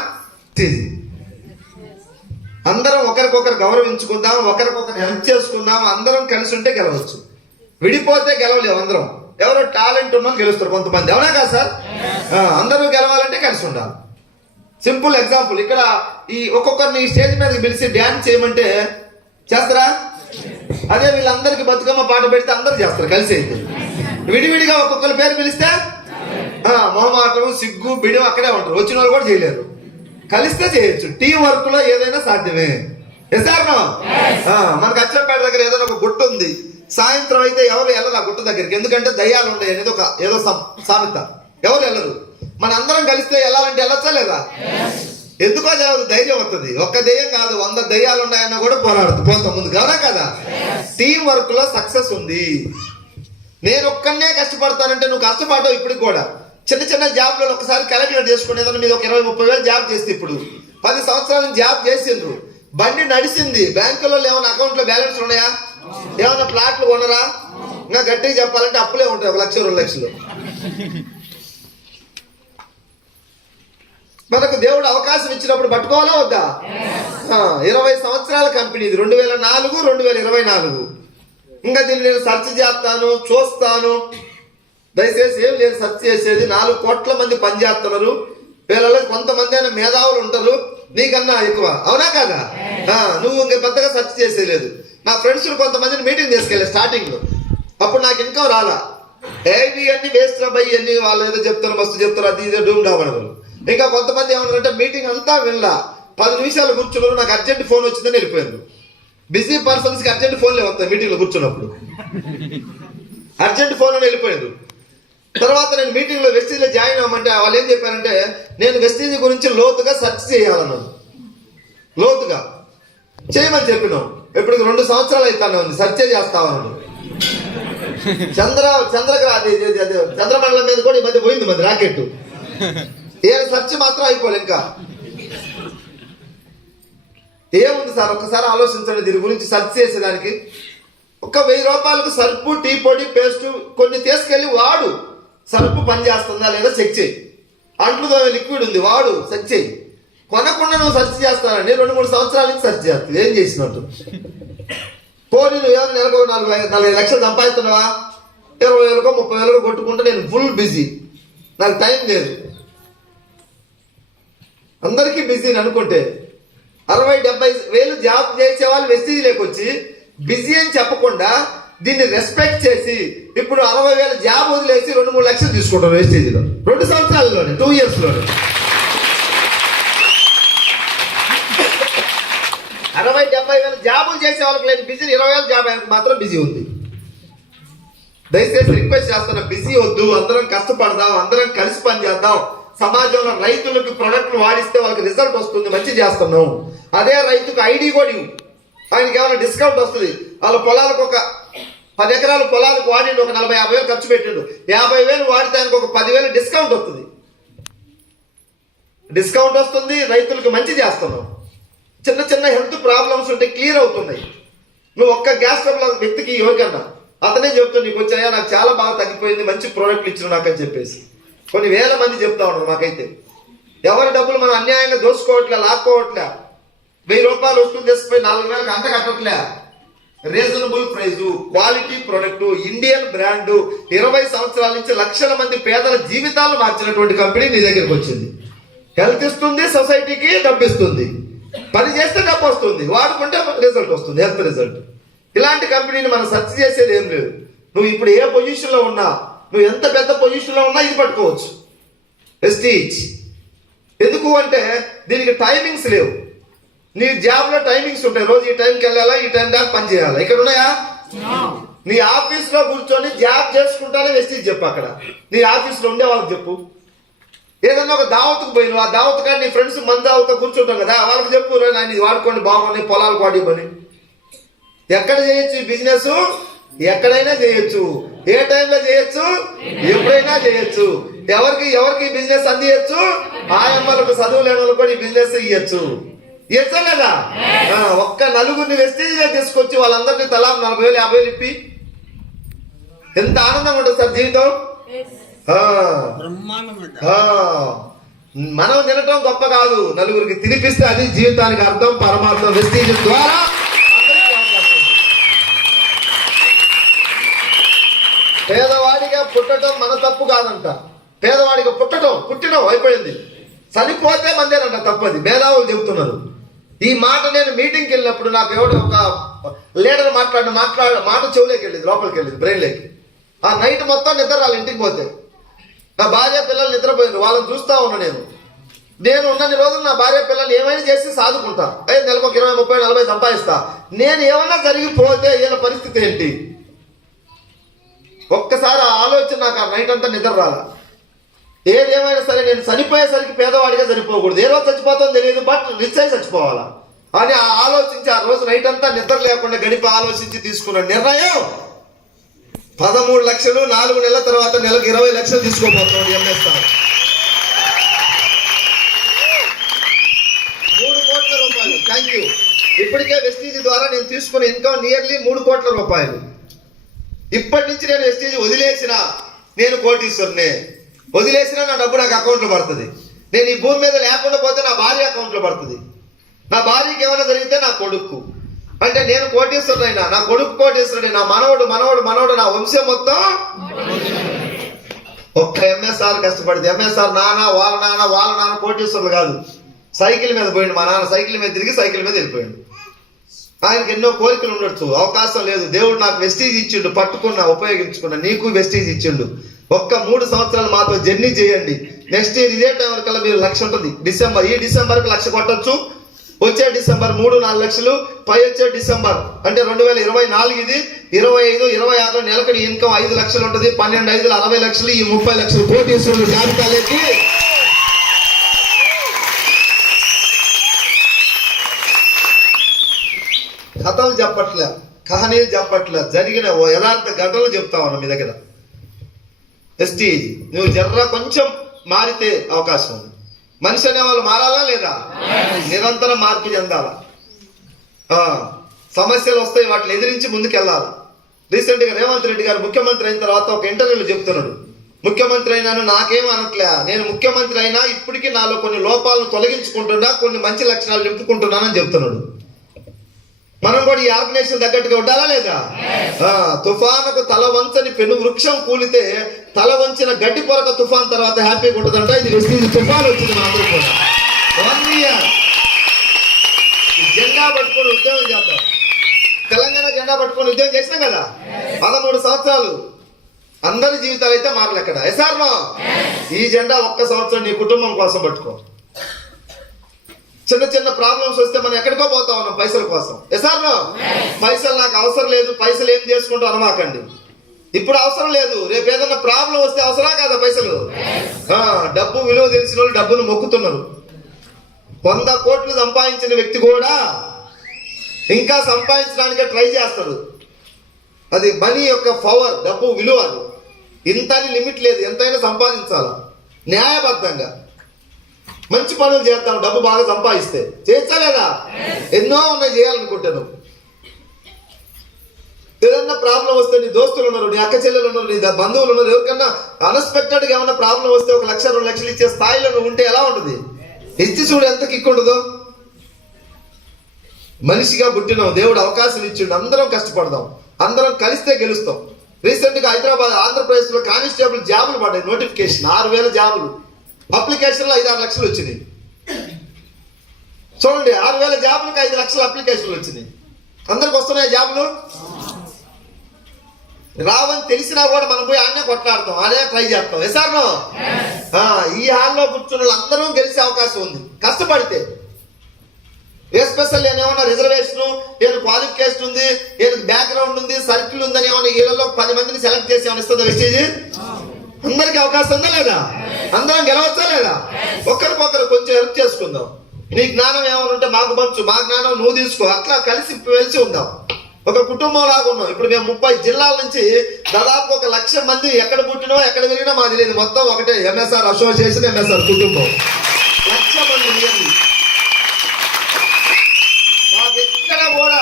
అందరం ఒకరికొకరు గౌరవించుకుందాం, ఒకరికొకరు హెల్ప్ చేసుకుందాం. అందరం కలిసి ఉంటే గెలవచ్చు. విడిపోతే గెలవలేవు. అందరం ఎవరో టాలెంట్ ఉన్నోళ్ళు గెలుస్తారు కొంతమంది, అవునా కదా సార్? అందరూ గెలవాలంటే కలిసి ఉండాలి. సింపుల్ ఎగ్జాంపుల్, ఇక్కడ ఈ ఒక్కొక్కరిని స్టేజ్ మీదకి పిలిచి డ్యాన్స్ చేయమంటే చేస్తారా? అదే వీళ్ళందరికీ బతుకమ్మ పాట పెడితే అందరూ చేస్తారు కలిసి. అయితే విడివిడిగా ఒక్కొక్కరి పేరు పిలిస్తే మొహమాటం, సిగ్గు, బిడి అక్కడే ఉంటారు. వచ్చిన వాళ్ళు కూడా చేయలేరు. కలిస్తే చేయొచ్చు. టీం వర్క్ లో ఏదైనా సాధ్యమే. మనకు అచ్చంపేట దగ్గర ఏదైనా ఒక గుట్ట ఉంది. సాయంత్రం అయితే ఎవరు వెళ్ళరు ఆ గుట్ట దగ్గరికి, ఎందుకంటే దయ్యాలు ఉన్నాయి అనేది ఏదో సామెత. ఎవరు వెళ్ళరు. మన అందరం కలిస్తే వెళ్ళాలంటే వెళ్ళొచ్చా లేదా? ఎందుకో తెలియదు, ధైర్యం వస్తుంది. ఒక్క దెయ్యం కాదు, 100 దయ్యాలు ఉన్నాయన్నా కూడా పోతాం ముందు, కదా కదా? టీం వర్క్ లో సక్సెస్ ఉంది. నేను ఒక్కనే కష్టపడతానంటే నువ్వు కష్టపడవు. ఇప్పటికి కూడా చిన్న చిన్న జాబ్లలో ఒకసారి క్యాలిక్యులేట్ చేసుకుని ఏదైనా మీరు ఒక 20-30 వేలు జాబ్ చేస్తే, ఇప్పుడు 10 సంవత్సరాల నుంచి జాబ్ చేసిండ్రు, బండి నడిచింది, బ్యాంకులో ఏమైనా అకౌంట్లో బ్యాలెన్స్ ఉన్నాయా? ఏమైనా ప్లాట్లు కొనరా? ఇంకా గట్టిగా చెప్పాలంటే అప్పులే ఉంటాయి, 1 లక్ష 2 లక్షలు. మనకు దేవుడు అవకాశం ఇచ్చినప్పుడు పట్టుకోవాలా వద్దా? 20 సంవత్సరాల కంపెనీ ఇది, 2004 2024. ఇంకా దీన్ని నేను సెర్చ్ చేస్తాను, చూస్తాను. దయచేసి ఏం లేదు సెర్చ్ చేసేది. 4 కోట్ల మంది పనిచేస్తున్నారు. వీళ్ళలో కొంతమంది అయినా మేధావులు ఉంటారు నీకన్నా ఎక్కువ, అవునా కదా? నువ్వు ఇంకా పెద్దగా సెర్చ్ చేసేది. నా ఫ్రెండ్స్ కొంతమందిని మీటింగ్ తీసుకెళ్ళి స్టార్టింగ్ లో, అప్పుడు నాకు ఇన్కమ్ రాలా. ఏవి అన్ని వేస్ట్ అబ్బాయి అన్ని వాళ్ళు ఏదో చెప్తారు, మస్తు చెప్తారు, అది ఇదే డూమ్ కాబడదు. ఇంకా కొంతమంది ఏమన్నారంటే మీటింగ్ అంతా వినలా, 10 నిమిషాలు కూర్చున్నారు, నాకు అర్జెంట్ ఫోన్ వచ్చిందని వెళ్ళిపోయారు. బిజీ పర్సన్స్ కి అర్జెంట్ ఫోన్లే వస్తాయి మీటింగ్ లో కూర్చున్నప్పుడు. అర్జెంట్ ఫోన్ అని వెళ్ళిపోయారు. తర్వాత నేను మీటింగ్ లో వెస్టీజ్ లో జాయిన్ అవ్వమంటే వాళ్ళు ఏం చెప్పారంటే, నేను వెస్టీజ్ గురించి లోతుగా సెర్చ్ చేయాలన్నాను. లోతుగా చేయమని చెప్పినాం. ఇప్పుడు 2 సంవత్సరాలు అవుతానే ఉంది, సెర్చే చేస్తామన్నాడు. చంద్రమండలం మీద కూడా ఈ మధ్య పోయింది మరి రాకెట్. ఏ సెర్చ్ మాత్రం అయిపోలే. ఇంకా ఏముంది సార్, ఒక్కసారి ఆలోచించండి దీని గురించి. సెర్చ్ చేసేదానికి ఒక 1000 రూపాయలకు సర్పు, టీ పొడి, పేస్ట్ కొన్ని తీసుకెళ్ళి వాడు. సర్పు పని చేస్తుందా లేదా చెక్ చేయి. అంట్లు లిక్విడ్ ఉంది వాడు, సెర్చ్ చేయి. కొనకుండా నువ్వు సెర్చ్ చేస్తానండి 2-3 సంవత్సరాల నుంచి సెర్చ్ చేస్తావు. ఏం చేసినట్టు? పోనీ నువ్వు ఏమైనా నెలకు 4-5 లక్షలు సంపాదిస్తున్నావా? 20 వేలకో 30 వేలకో కొట్టుకుంటే నేను ఫుల్ బిజీ, నాకు టైం లేదు. అందరికీ బిజీ అనుకుంటే 60-70 వేలు జాబ్ చేసే వాళ్ళు వెస్టీజ్ లేకొచ్చి బిజీ అని చెప్పకుండా దీన్ని రెస్పెక్ట్ చేసి ఇప్పుడు 60 వేల జాబ్ వదిలేసి 2-3 లక్షలు తీసుకుంటారు వెస్టీజ్లో 2 సంవత్సరాల్లోనే, 2 years లోనే. 60-70 వేల జాబులు చేసే వాళ్ళకి లేదు బిజీ, 20 వేల జాబ్ మాత్రం బిజీ ఉంది. దయచేసి రిక్వెస్ట్ చేస్తున్నా, బిజీ వద్దు, అందరం కష్టపడదాం, అందరం కలిసి పని చేద్దాం. సమాజంలో రైతులకు ప్రొడక్ట్లు వాడిస్తే వాళ్ళకి రిజల్ట్ వస్తుంది, మంచి చేస్తున్నాం. అదే రైతుకు ఐడి కూడా ఇవ్వు, ఆయనకి ఏమైనా డిస్కౌంట్ వస్తుంది. వాళ్ళ పొలాలకు ఒక 10 ఎకరాల పొలాలకు వాడిండు, ఒక 40-50 వేలు ఖర్చు పెట్టిండు, 50 వేలు వాడితే ఆయనకు ఒక 10 వేలు డిస్కౌంట్ వస్తుంది. డిస్కౌంట్ వస్తుంది, రైతులకు మంచి చేస్తున్నాం. చిన్న చిన్న హెల్త్ ప్రాబ్లమ్స్ ఉంటే క్లియర్ అవుతున్నాయి. నువ్వు ఒక్క గ్యాస్ ట్రబుల్ వ్యక్తికి ఎవరికన్నా అతనే చెప్తాడు, నీకు వచ్చాయా నాకు చాలా బాగా తగ్గిపోయింది, మంచి ప్రోడక్ట్లు ఇచ్చిన నాకు అని చెప్పేసి కొన్ని వేల మంది చెప్తా ఉన్నారు. మాకైతే ఎవరి డబ్బులు మనం అన్యాయంగా దోసుకోవట్లే, లాక్కోవట్లే. 1000 రూపాయలు వస్తువులు తీసుకుపోయి 4 వేలకు అంత కట్టట్లే. Reasonable price, quality product, Indian brand, 20 సంవత్సరాల నుంచి లక్షల మంది పేదల జీవితాలు మార్చినటువంటి కంపెనీ నీ దగ్గరికి వచ్చింది. హెల్త్ ఇస్తుంది, సొసైటీకి డబ్బు ఇస్తుంది, పని చేస్తే డబ్బు వస్తుంది, వాడుకుంటే రిజల్ట్ వస్తుంది, హెల్త్ రిజల్ట్. ఇలాంటి కంపెనీని మనం సెర్చ్ చేసేది ఏం లేదు. నువ్వు ఇప్పుడు ఏ పొజిషన్లో ఉన్నా, నువ్వు ఎంత పెద్ద పొజిషన్లో ఉన్నా ఇది పట్టుకోవచ్చు, వెస్టీజ్. ఎందుకు అంటే దీనికి టైమింగ్స్ లేవు. నీ జాబ్ లో టైమింగ్స్ ఉంటాయి. రోజు ఈ టైంకి వెళ్ళాలా, ఈ టైం దాకా పని చేయాలా. ఇక్కడ ఉన్నాయా? నీ ఆఫీస్ లో కూర్చొని జాబ్ చేసుకుంటానే వెస్టీజ్ చెప్పు. అక్కడ నీ ఆఫీస్ లో ఉండే వాళ్ళకి చెప్పు. ఏదన్నా ఒక దావత్కు పోయిన ఆ దావత్ కానీ నీ ఫ్రెండ్స్ మంది దావత కూర్చుంటాం కదా, వాళ్ళకి చెప్పు, నేను ఇది వాడుకోండి బాగుంది, పొలాలకు వాడిపోని. ఎక్కడ చేయొచ్చు ఈ బిజినెస్? ఎక్కడైనా చేయొచ్చు, ఏ టైంలో చేయొచ్చు, ఎప్పుడైనా చేయొచ్చు. ఎవరికి బిజినెస్ అందియచ్చు? ఆయమ్మలకు చదువు లేని వాళ్ళకి కూడా ఈ బిజినెస్ ఇవ్వచ్చు. ఇవ్వచ్చా లేదా? ఒక్క నలుగురిని వెస్టీజ్ తీసుకొచ్చి వాళ్ళందరినీ తలా 40,000 50,000 ఇప్పి ఎంత ఆనందంగా ఉంటుంది సార్ జీవితం. మనం తినటం గొప్ప కాదు, నలుగురికి తినిపిస్తే అది జీవితానికి అర్థం, పరమార్థం. వెస్టీజ్ ద్వారా పేదవాడిగా పుట్టడం మన తప్పు కాదంట. పేదవాడిగా పుట్టినం అయిపోయింది. చనిపోతే మందేనంట తప్పది. మేధావులు చెబుతున్నారు ఈ మాట. నేను మీటింగ్కి వెళ్ళినప్పుడు నాకు ఎవడో ఒక లీడర్ మాట చెవులోకి వెళ్ళింది, లోపలికి వెళ్ళింది, బ్రెయిన్లోకి. ఆ నైట్ మొత్తం నిద్ర రాలి. ఇంటికి పోతే నా భార్య పిల్లలు నిద్రపోయింది, వాళ్ళని చూస్తా ఉన్నా. నేను ఉన్నన్ని రోజులు నా భార్య పిల్లలు ఏమైనా చేసి సాదుకుంటా, నెలకు ఒక 20, 30, 40 సంపాదిస్తా. నేను ఏమన్నా జరిగిపోతే వీళ్ళ పరిస్థితి ఏంటి? ఒక్కసారి ఆ ఆలోచన నాకు. ఆ నైట్ అంతా నిద్ర రాలా. ఏదేమైనా సరే నేను చనిపోయేసరికి పేదవాడిగా చనిపోకూడదు. ఏ రోజు చచ్చిపోతాం తెలియదు, బట్ రిచ్ అయి చచ్చిపోవాలా అని ఆలోచించి ఆ రోజు నైట్ అంతా నిద్ర లేకుండా గడిపి ఆలోచించి తీసుకున్న నిర్ణయం 13 లక్షలు. 4 నెలల తర్వాత నెలకు 20 లక్షలు తీసుకోబోతున్నాడు ఎంఎస్ సార్. 3 కోట్ల రూపాయలు. Thank you. ఇప్పటికే వెస్టీజ్ ద్వారా నేను తీసుకున్న ఇన్కమ్ నియర్లీ 3 కోట్ల రూపాయలు. ఇప్పటి నుంచి నేను వెస్టీజ్ వదిలేసినా నేను కోటీశ్వరునే. వదిలేసినా నా డబ్బు నాకు అకౌంట్లో పడుతుంది. నేను ఈ భూమి మీద లేకుండా పోతే నా భార్య అకౌంట్లో పడుతుంది. నా భార్యకి ఏమైనా జరిగితే నా కొడుకు. అంటే నేను కోటీశ్వరుడైనా, నా కొడుకు కోటీశ్వరుడు, నా మనవడు, నా వంశం మొత్తం. ఒక్క ఎంఎస్ఆర్ కష్టపడితే ఎంఎస్ఆర్ వాళ్ళ నాన్న కోటీశ్వరులు కాదు. సైకిల్ మీద పోయిండు. మా నాన్న సైకిల్ మీద తిరిగి సైకిల్ మీద వెళ్ళిపోయాడు. ఆయనకి ఎన్నో కోరికలు ఉండొచ్చు, అవకాశం లేదు. దేవుడు నాకు వెస్టీజ్ ఇచ్చిండు, పట్టుకున్నా, ఉపయోగించుకున్నా. నీకు వెస్టీజ్ ఇచ్చిండు. ఒక్క 3 సంవత్సరాలు మాతో జర్నీ చేయండి. నెక్స్ట్ ఇయర్ ఇదే టైం వరకల్లా మీరు 1,00,000 ఉంటుంది. ఈ డిసెంబర్కి 1,00,000 కొట్టచ్చు. వచ్చే డిసెంబర్ 3-4 లక్షలు, పై వచ్చే డిసెంబర్ అంటే 2024 ఇది 25, 26 నెలకు ఇన్కమ్ 5 లక్షలు ఉంటుంది. 12 5 60 లక్షలు. ఈ 30 లక్షలు కోటీశ్వరులు జాబితాలోకి కథలు చెప్పట్లే, కహానీలు చెప్పట్లే, జరిగిన యథార్థ ఘటనలు చెప్తా ఉన్నా మీ దగ్గర. వెస్టీజ్ నువ్వు జర్ర కొంచెం మారితే అవకాశం ఉంది. మనిషి అనే వాళ్ళు మారాలా లేదా? నిరంతరం మార్పు చెందాలా. సమస్యలు వస్తాయి, వాటిని ఎదిరించి ముందుకెళ్ళాలి. రీసెంట్ గా రేవంత్ రెడ్డి గారు ముఖ్యమంత్రి అయిన తర్వాత ఒక ఇంటర్వ్యూలో చెప్తున్నాడు, ముఖ్యమంత్రి అయినాను నాకేం అనట్లే, నేను ముఖ్యమంత్రి అయినా ఇప్పటికీ నాలో కొన్ని లోపాలను తొలగించుకుంటున్నా, కొన్ని మంచి లక్షణాలు నింపుకుంటున్నానని చెప్తున్నాడు. మనం కూడా ఈ ఆర్గనైజేషన్ తగ్గట్టుగా ఉండాలా లేదా? తుఫానుకు తల వంచని పెను వృక్షం కూలితే తల వంచిన గడ్డి పొరక తుఫాన్ తర్వాత హ్యాపీగా ఉంటుందంట. ఇది వెస్టీజ్ తుఫాన్ వచ్చింది మనందరూ కూడా. 1 year జెండా పట్టుకొని ఉద్యోగం చేద్దాం. తెలంగాణ జెండా పట్టుకొని ఉద్యోగం చేసినాం కదా 13 సంవత్సరాలు. అందరి జీవితాలు అయితే మారలు ఎక్కడ. ఎసార్నో ఈ జెండా ఒక్క సంవత్సరం నీ కుటుంబం కోసం పట్టుకో. చిన్న ప్రాబ్లమ్స్ వస్తే మనం ఎక్కడికో పోతా ఉన్నాం పైసల కోసం. ఎసార్నో పైసలు నాకు అవసరం లేదు, పైసలు ఏం చేసుకుంటూ అనమాకండి. ఇప్పుడు అవసరం లేదు, రేపు ఏదన్నా ప్రాబ్లం వస్తే అవసరం కదా పైసలు. డబ్బు విలువ తెలిసిన వాళ్ళు డబ్బును మొక్కుతున్నారు. 100 కోట్లు సంపాదించిన వ్యక్తి కూడా ఇంకా సంపాదించడానికే ట్రై చేస్తాడు. అది మనీ యొక్క పవర్, డబ్బు విలువ. అది ఇంత లిమిట్ లేదు, ఎంతైనా సంపాదించాలా న్యాయబద్ధంగా. మంచి పనులు చేద్దాం, డబ్బు బాగా సంపాదిస్తే. చేయలేదా? ఎన్నో ఉన్నాయి చేయాలనుకుంటాను. ఏదన్నా ప్రాబ్లం వస్తే నీ దోస్తులు ఉన్నారు, నీ అక్క చెల్లెలు ఉన్నారు, నీ బంధువులు ఉన్నారు, ఎవరికన్నా అన్ఎక్స్పెక్టెడ్ గా ఏమన్నా ప్రాబ్లం వస్తే 1 లక్ష 2 లక్షలు ఇచ్చే స్థాయిలో నువ్వు ఉంటే ఎలా ఉంటుంది? ఇచ్చి చూడు ఎంత కిక్ ఉండదో. మనిషిగా పుట్టినాం, దేవుడు అవకాశం ఇచ్చిండు. అందరం కష్టపడదాం, అందరం కలిస్తే గెలుస్తాం. రీసెంట్ గా హైదరాబాద్, ఆంధ్రప్రదేశ్ లో కానిస్టేబుల్ జాబులు పడ్డాయి. నోటిఫికేషన్ 6,000 జాబులు. అప్లికేషన్లు 5-6 లక్షలు వచ్చినాయి. చూడండి, 6,000 జాబులకు 5 లక్షల అప్లికేషన్లు వచ్చినాయి. అందరికి వస్తున్నాయి జాబులు. రావని తెలిసినా కూడా మనం పోయి ఆడనే కొట్లాడతాం, ఆడే ట్రై చేస్తాం. ఎసార్నో ఈ హాల్లో కూర్చున్న వాళ్ళందరూ గెలిచే అవకాశం ఉంది కష్టపడితే. ఎస్పెషల్ ఏమన్నా రిజర్వేషన్, ఏమైనా క్వాలిఫికేషన్ ఉంది, ఏమైనా బ్యాక్గ్రౌండ్ ఉంది, సర్కిల్ ఉందని ఏమన్నా వీళ్ళలో 10 మందిని సెలెక్ట్ చేసి ఏమైనా ఇస్తుందా వెస్టేజ్? అందరికి అవకాశం ఉందా లేదా? అందరం గెలవచ్చా లేదా? ఒకరికొకరు కొంచెం హెల్ప్ చేసుకుందాం. నీ జ్ఞానం ఏమైనా ఉంటే మాకు పంచు, మా జ్ఞానం నువ్వు తీసుకో, అట్లా కలిసి వెలిసి ఉందాం. ఒక కుటుంబం లాగా ఉన్నాం. ఇప్పుడు మేము 30 జిల్లాల నుంచి దాదాపు 1,00,000 మంది ఎక్కడ పుట్టినో ఎక్కడ పెరిగినా మాకు తెలియదు. మొత్తం ఒకటే ఎంఎస్ఆర్ అసోసియేషన్, ఎంఎస్ఆర్ కుటుంబం. 1,00,000 మంది నియర్లీ. మాకు ఎక్కడ కూడా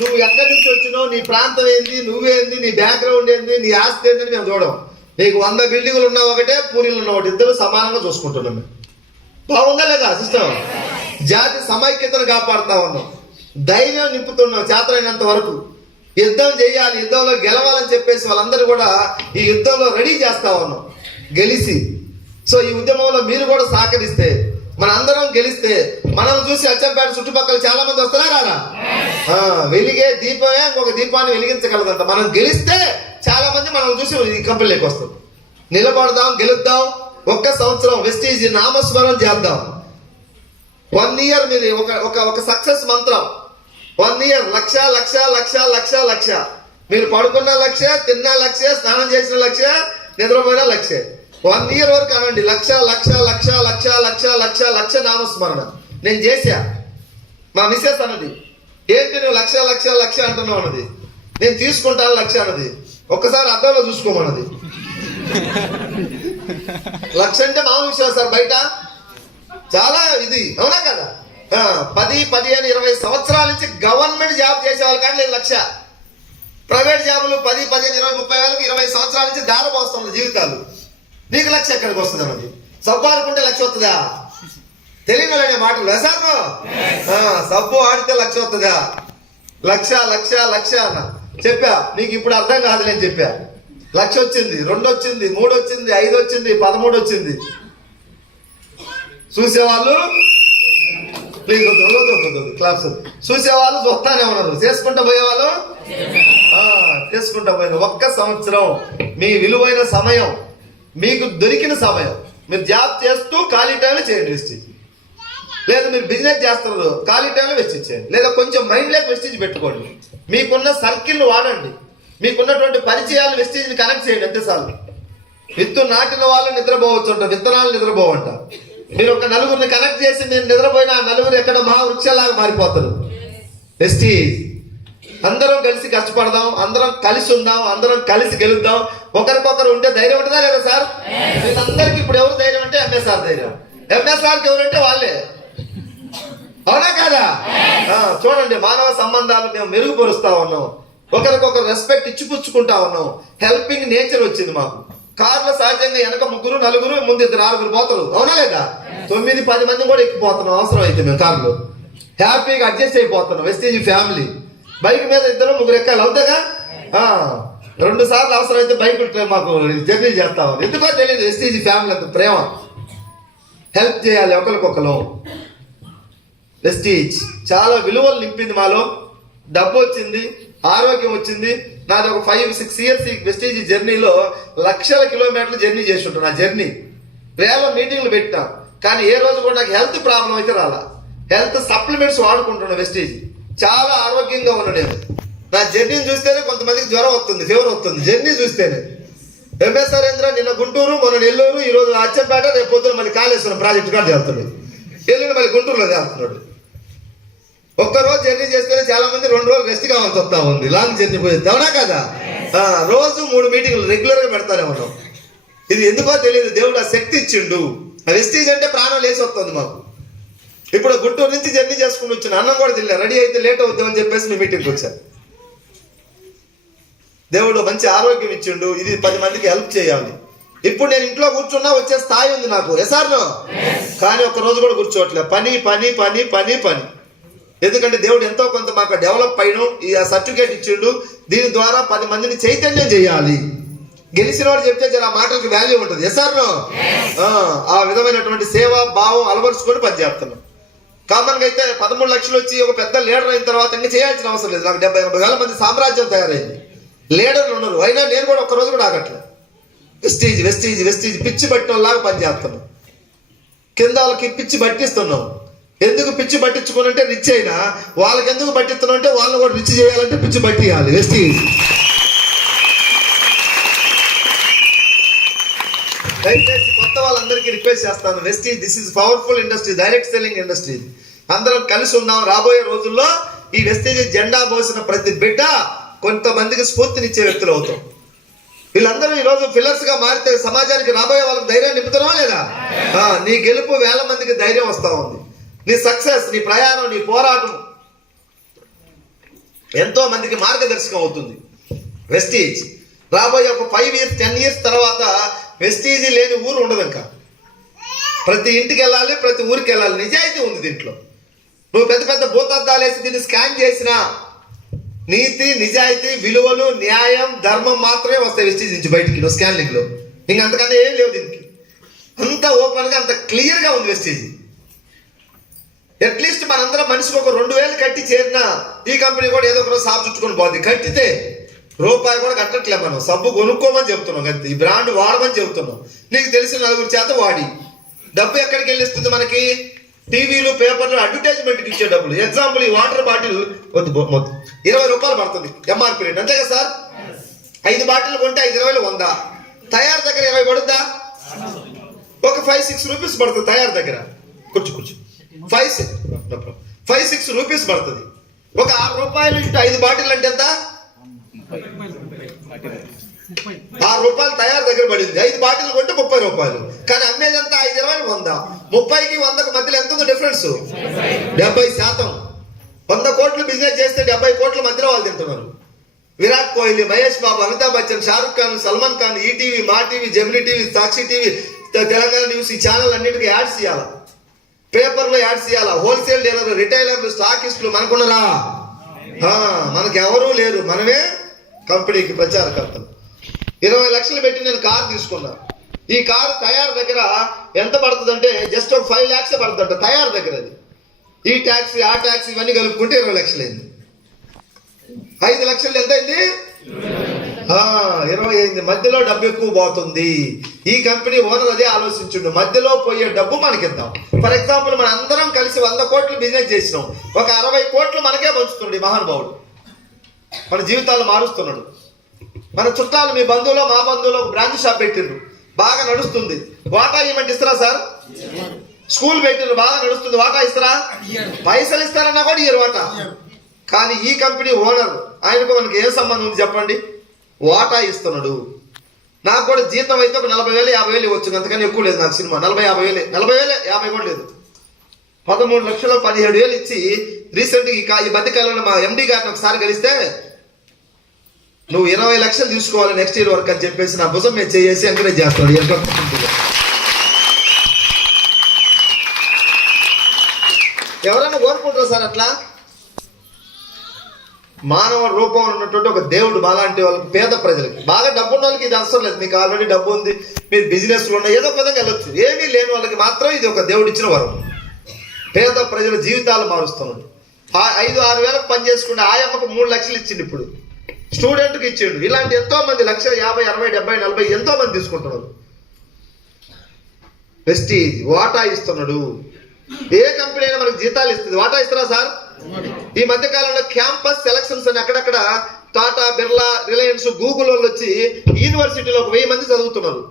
నువ్వు ఎక్కడి నుంచి వచ్చినావు, నీ ప్రాంతం ఏంది, నువ్వేంది, నీ బ్యాక్గ్రౌండ్ ఏంది, నీ ఆస్తి ఏందని మేము చూడం. నీకు 100 బిల్డింగులు ఉన్నా ఒకటే, పూరీలు ఉన్న ఒకటి, ఇద్దరు సమానంగా చూసుకుంటున్నాం. బాగుందా లేదా సిస్టమ్? జాతి సమైక్యతను కాపాడుతా ఉన్నాం, ధైర్యం నింపుతున్నాం చేతనైనంత వరకు. యుద్ధం చేయాలి, యుద్ధంలో గెలవాలని చెప్పేసి వాళ్ళందరూ కూడా ఈ యుద్ధంలో రెడీ చేస్తా ఉన్నాం గెలిచి. సో ఈ ఉద్యమంలో మీరు కూడా సహకరిస్తే, మన అందరం గెలిస్తే, మనం చూసి అచ్చంపేట చుట్టుపక్కల చాలా మంది వస్తారా రారా? వెలిగే దీపమే ఇంకొక దీపాన్ని వెలిగించగలదంట. మనం గెలిస్తే చాలా మంది మనం చూసి ఈ కంపెనీలోకి వస్తారు. నిలబడదాం, గెలుద్దాం. 1 సంవత్సరం వెస్టీజ్ నామస్మరణ చేద్దాం. 1 ఇయర్ మీరు ఒక సక్సెస్ మంత్రం. 1 ఇయర్ 1,00,000 1,00,000 1,00,000 1,00,000 1,00,000. మీరు పడుకున్న 1,00,000, తిన్న 1,00,000, స్నానం చేసిన 1,00,000, నిద్రపోయిన 1,00,000. 1 ఇయర్ వరకు అనండి 1,00,000 1,00,000 1,00,000 1,00,000 1,00,000 1,00,000 నామస్మరణ. నేను చేశా. మా మిస్సెస్ అన్నది, ఏంటి నువ్వు 1,00,000 1,00,000 1,00,000 అంటున్నావు అన్నది. నేను తీసుకుంటాను 1,00,000 అన్నది. ఒక్కసారి అద్దంలో చూసుకోమన్నది. 1,00,000 అంటే మామూలు విషయం సార్, బయట చాలా ఇది, అవునా కదా? 10, 15, 20 సంవత్సరాల నుంచి గవర్నమెంట్ జాబ్ చేసే వాళ్ళ కానీ లేదు 1,00,000. ప్రైవేట్ జాబులు 10, 15, 20, 30 వేలకు 20 సంవత్సరాల నుంచి దారపోస్తున్న జీవితాలు. నీకు 1,00,000 ఎక్కడికి వస్తుంది అన్నది? సబ్బు ఆడుకుంటే 1,00,000 వస్తుందా? తెలియని మాటలు వేసారు. సబ్బు ఆడితే 1,00,000 వస్తుందా? 1,00,000 1,00,000 1,00,000 అన్న చెప్పా. నీకు ఇప్పుడు అర్థం కాదులే అని చెప్పా. 1,00,000 వచ్చింది, 2 వచ్చింది, 3 వచ్చింది, 5 వచ్చింది, 13 వచ్చింది. చూసేవాళ్ళు ప్లీజ్ క్లాప్స్. చూసేవాళ్ళు చూస్తానే ఉన్నారు, చేసుకుంటా పోయేవాళ్ళు చేసుకుంటా పోయిన. 1 సంవత్సరం మీ విలువైన సమయం, మీకు దొరికిన సమయం. మీరు జాబ్ చేస్తూ ఖాళీ టైంలో చేయండి వెస్టీజ్. లేదా మీరు బిజినెస్ చేస్తున్నారు, ఖాళీ టైంలో వెస్టీజ్ చేయండి. లేదా కొంచెం మైండ్లోకి వెస్టీజ్ పెట్టుకోండి. మీకున్న సర్కిల్ వాడండి, మీకున్నటువంటి పరిచయాలు వెస్టీజ్ని కనెక్ట్ చేయండి. అంతేసార్లు విత్తు నాటిన వాళ్ళు నిద్రపోవచ్చు అంట, విత్తనాలు నిద్రపోవంట. మీరు ఒక నలుగురిని కనెక్ట్ చేసి మీరు నిద్రపోయిన ఆ నలుగురు ఎక్కడ మహావృక్షలాగా మారిపోతారు. వెస్టీజ్ అందరం కలిసి కష్టపడదాం, అందరం కలిసి ఉందాం, అందరం కలిసి గెలుద్దాం. ఒకరికొకరు ఉంటే ధైర్యం ఉంటుందా లేదా సార్? వీళ్ళందరికీ ఇప్పుడు ఎవరు ధైర్యం అంటే ఎంఎస్ఆర్ ధైర్యం. ఎంఎస్ఆర్కి ఎవరంటే వాళ్ళే, అవునా కాదా? చూడండి, మానవ సంబంధాలు మేము మెరుగుపరుస్తా ఉన్నాం, ఒకరికొకరు రెస్పెక్ట్ ఇచ్చిపుచ్చుకుంటా ఉన్నాం. హెల్పింగ్ నేచర్ వచ్చింది మాకు. కార్లో సహజంగా వెనక 3, 4, ముందు 2, 6 పోతారు, అవునా లేదా? 9, 10 మంది కూడా ఎక్కిపోతున్నాం అవసరం అయితే. మేము కార్లో హ్యాపీగా అడ్జస్ట్ అయిపోతున్నాం. Vestige family. బైక్ మీద 2, 3 ఎక్కాలి, అవుతాగా? 2 సార్లు అవసరం అయితే బైక్ మాకు జర్నీ చేస్తాం. ఎందుకో తెలియదు, వెస్టీజ్ ఫ్యామిలీ అంత ప్రేమ. హెల్ప్ చేయాలి ఒకరికొకరు. వెస్టీజ్ చాలా విలువలు నింపింది మాలో. డబ్బు వచ్చింది, ఆరోగ్యం వచ్చింది. నాది ఒక 5-6 ఇయర్స్ ఈ వెస్టీజ్ జర్నీలో 1,00,000 కిలోమీటర్లు జర్నీ చేసి ఉంటాను. నా జర్నీ వేల మీటింగ్లు పెట్టినా, కానీ ఏ రోజు కూడా నాకు హెల్త్ ప్రాబ్లం అయితే రాలా. Health supplements వాడుకుంటున్నాను. వెస్టీజ్ చాలా ఆరోగ్యంగా ఉన్నాను నేను. నా జర్నీని చూస్తేనే కొంతమందికి జ్వరం వస్తుంది, ఫీవర్ వస్తుంది జర్నీ చూస్తేనే. ఎంఎస్ఆర్ నిన్న గుంటూరు, మొన్న నెల్లూరు, ఈ రోజు అచ్చంపేట, రేపు పొద్దున మళ్ళీ కాళేశ్వరం ప్రాజెక్టు కాడ చేస్తున్నాడు. ఎల్లుండి మళ్ళీ గుంటూరులో చేస్తున్నాడు. ఒక్కరోజు జర్నీ చేస్తేనే చాలా మంది 2 రోజులు రెస్ట్ కావాల్సి వస్తా ఉంది. లాంగ్ జర్నీ పోయేది, అవునా కదా? రోజు 3 మీటింగ్లు రెగ్యులర్ గా పెడతానే ఉన్నాం. ఇది ఎందుకో తెలియదు, దేవుడు ఆ శక్తి ఇచ్చిండు. ఆ వెస్టీజ్ అంటే ప్రాణం లేచి వస్తుంది మాకు. ఇప్పుడు గుంటూరు నుంచి జర్నీ చేసుకుని వచ్చిన, అన్నం కూడా తిన్నా, రెడీ అయితే లేట్ అవుతామని చెప్పేసి మీ మీటింగ్కి వచ్చాను. దేవుడు మంచి ఆరోగ్యం ఇచ్చిండు. ఇది 10 మందికి హెల్ప్ చేయాలి. ఇప్పుడు నేను ఇంట్లో కూర్చున్నా వచ్చే స్థాయి ఉంది నాకు, ఎసార్నో? కానీ ఒక్క రోజు కూడా కూర్చోవట్లేదు. పని పని పని పని పని. ఎందుకంటే దేవుడు ఎంతో కొంత మాకు డెవలప్ అయిన ఈ సర్టిఫికేట్ ఇచ్చిండు. దీని ద్వారా 10 మందిని చైతన్యం చేయాలి. గెలిచిన వాడు చెప్తే జర ఆ మాటలకు వాల్యూ ఉంటుంది, ఎసార్నో? ఆ విధమైనటువంటి సేవా భావం అలవరుచుకొని పనిచేస్తున్నాం. కామన్ గా అయితే 13 లక్షలు వచ్చి ఒక పెద్ద లీడర్ అయిన తర్వాత ఇంకా చేయాల్సిన అవసరం లేదు. నాకు 70-80 వేల మంది సామ్రాజ్యం తయారైంది, లీడర్లు ఉన్నారు. అయినా నేను కూడా ఒక్కరోజు కూడా ఆగట్లేదు. వెస్టీజ్ వెస్టీజ్ వెస్టీజ్ పిచ్చి పట్టిన లాగా పనిచేస్తున్నాం. కింద వాళ్ళకి పిచ్చి పట్టిస్తున్నాం. ఎందుకు పిచ్చి పట్టించుకోనంటే రిచ్ అయినా, వాళ్ళకి ఎందుకు పట్టిస్తున్నావు అంటే వాళ్ళని కూడా రిచ్ చేయాలంటే పిచ్చి పట్టియాలి. వెస్టీజ్ దయచేసి కొత్త వాళ్ళందరికీ రిక్వెస్ట్ చేస్తాను, Vestige this is powerful industry, direct selling industry. అందరం కలిసి ఉన్నాం. రాబోయే రోజుల్లో ఈ వెస్టీజ్ జెండా పోసిన ప్రతి బిడ్డ కొంతమందికి స్ఫూర్తినిచ్చే వ్యక్తులు అవుతాం. వీళ్ళందరూ ఈరోజు ఫిల్లర్స్ గా మారితే సమాజానికి రాబోయే వాళ్ళకి ధైర్యాన్ని నింపుతున్నావా లేదా? నీ గెలుపు వేల మందికి ధైర్యం వస్తా ఉంది. నీ సక్సెస్, నీ ప్రయాణం, నీ పోరాటం ఎంతో మందికి మార్గదర్శకం అవుతుంది. వెస్టీజ్ రాబోయే ఒక 5 years 10 years తర్వాత వెస్టీజ్ లేని ఊరు ఉండదు. ఇంకా ప్రతి ఇంటికి వెళ్ళాలి, ప్రతి ఊరికి వెళ్ళాలి. నిజాయితీ ఉంది దీంట్లో. నువ్వు పెద్ద పెద్ద భూతద్దాలు వేసి దీన్ని స్కాన్ చేసినా నీతి, నిజాయితీ, విలువలు, న్యాయం, ధర్మం మాత్రమే వస్తాయి వెస్టీజ్ నుంచి బయటికి. నువ్వు స్కానింగ్ లో ఇంకంతకన్నా ఏం లేవు దీనికి. అంత ఓపెన్ గా, అంత క్లియర్ గా ఉంది వెస్టీజ్. అట్లీస్ట్ మనందరం మనిషికి ఒక 2000 కట్టి చేరినా ఈ కంపెనీ కూడా ఏదో ఒక రోజు సాపు చుట్టుకొని పోతుంది. కట్టితే రూపాయి కూడా కట్టట్లే. మనం సబ్బు కొనుక్కోమని చెప్తున్నాం, అంతే. ఈ బ్రాండ్ వాడమని చెబుతున్నాం. నీకు తెలిసిన నలుగురు చేత వాడి డబ్బు ఎక్కడికి వెళ్ళిస్తుంది మనకి? టీవీలు, పేపర్లు, అడ్వర్టైజ్మెంట్కి ఇచ్చే డబ్బులు. ఎగ్జాంపుల్, ఈ వాటర్ బాటిల్ వద్దు 20 రూపాయలు పడుతుంది ఎంఆర్పీ రేట్, అంతే కదా సార్? 5 బాటిల్ కొంటే 5 20 100. తయారు దగ్గర 20 పడుద్దా? ఒక 5-6 రూపీస్ పడుతుంది తయారు దగ్గర. కూర్చో 5-6 రూపీస్ పడుతుంది. ఒక 6 రూపాయలు ఇంటూ 5 బాటిల్ అంటే ఎంత? 6 రూపాయలు తయారు దగ్గర పడింది. 5 బాటిల్ కొంటే 30 రూపాయలు. కానీ అమ్మేదంతా 5 20 100. 30కి 100కి మధ్యలో ఎంత ఉంది డిఫరెన్స్? 70%. 100 కోట్లు బిజినెస్ చేస్తే 70 కోట్ల మధ్యలో వాళ్ళు తింటున్నారు. Virat Kohli, Mahesh Babu, Amitabh Bachchan, Shahrukh Khan, Salman Khan, ETV, Maa TV, Gemini TV, Sakshi TV, Telangana news, ఈ ఛానల్ అన్నిటికీ యాడ్స్ ఇవ్వాలా, పేపర్లో యాడ్స్ ఇవ్వాలా. హోల్సేల్ డీలర్, రిటైలర్లు, స్టాకిస్టులు మనకున్నారా? మనకి ఎవరూ లేరు. మనమే కంపెనీకి ప్రచారకర్తలు. 20 లక్షలు పెట్టి నేను కారు తీసుకున్నా. ఈ కారు తయారు దగ్గర ఎంత పడుతుందంటే జస్ట్ ఒక 5 lakhs పడుతుందంట తయారు దగ్గర. అది ఈ ట్యాక్సీ, ఆ ట్యాక్సీ ఇవన్నీ కలుపుకుంటే 20 లక్షలు అయింది. 5 లక్షలు ఎంత అయింది? 20 అయింది. మధ్యలో డబ్బు ఎక్కువ పోతుంది. ఈ కంపెనీ ఓనర్ అదే ఆలోచించుండు, మధ్యలో పోయే డబ్బు మనకిద్దాం. ఫర్ ఎగ్జాంపుల్, మన అందరం కలిసి 100 కోట్లు బిజినెస్ చేసినాం. ఒక 60 కోట్లు మనకే పంచుతున్నాడు ఈ మహానుభావుడు. మన జీవితాలు మారుస్తున్నాడు. మన చుట్టాలు, మీ బంధువులు, మా బంధువులు ఒక బ్రాంచ్ షాప్ పెట్టిండ్రు, బాగా నడుస్తుంది. వాటా ఇవ్వమంటే ఇస్తారా సార్? స్కూల్ పెట్టిండ్రు, బాగా నడుస్తుంది. వాటా ఇస్తారా? పైసలు ఇస్తారన్నా కూడా ఇయ్యరు వాటా. కానీ ఈ కంపెనీ ఓనర్, ఆయనకు మనకి ఏ సంబంధం ఉంది చెప్పండి? వాటా ఇస్తున్నాడు. నాకు కూడా జీతం అయితే ఒక 40,000 50,000 ఇవ్వచ్చు, అంతకని ఎక్కువ లేదు నాకు. సినిమా 40,000 50,000 50 కూడా లేదు. 13 లక్షలు 17,000 ఇచ్చి రీసెంట్గా ఈ మధ్యకాలంలో మా ఎండి గారిని ఒకసారి కలిస్తే, నువ్వు 20 లక్షలు తీసుకోవాలి నెక్స్ట్ ఇయర్ వరకు అని చెప్పేసి నా భుజం మీద చేసి ఎంకరేజ్ చేస్తాడు. ఎవరైనా కోరుకుంటారా సార్ అట్లా? మానవ రూపం ఉన్నటువంటి ఒక దేవుడు మాలాంటి వాళ్ళకి, పేద ప్రజలకి, బాగా డబ్బు ఉన్న వాళ్ళకి ఇది అవసరం లేదు. మీకు ఆల్రెడీ డబ్బు ఉంది, మీరు బిజినెస్లో ఉన్న ఏదో విధంగా వెళ్ళొచ్చు. ఏమీ లేని వాళ్ళకి మాత్రం ఇది ఒక దేవుడు ఇచ్చిన వరం. పేద ప్రజల జీవితాలు మారుస్తున్నాడు. 5-6 వేలకు పని చేసుకుంటే ఆయమ్మకు 3 లక్షలు ఇచ్చిండు. ఇప్పుడు స్టూడెంట్కి ఇచ్చిండు. ఇలాంటి ఎంతో మంది 1,50,000 60 70 40 ఎంతో మంది తీసుకుంటున్నారు. వెస్టీజ్ వాటా ఇస్తున్నాడు. ఏ కంపెనీ అయినా మనకు జీతాలు ఇస్తుంది, వాటా ఇస్తారా సార్? ఈ మధ్య కాలంలో క్యాంపస్ సెలక్షన్స్ అని అక్కడక్కడ టాటా, బిర్లా, రిలయన్స్, గూగుల్ వాళ్ళు వచ్చి యూనివర్సిటీలో ఒక 1000 మంది చదువుతున్నారు.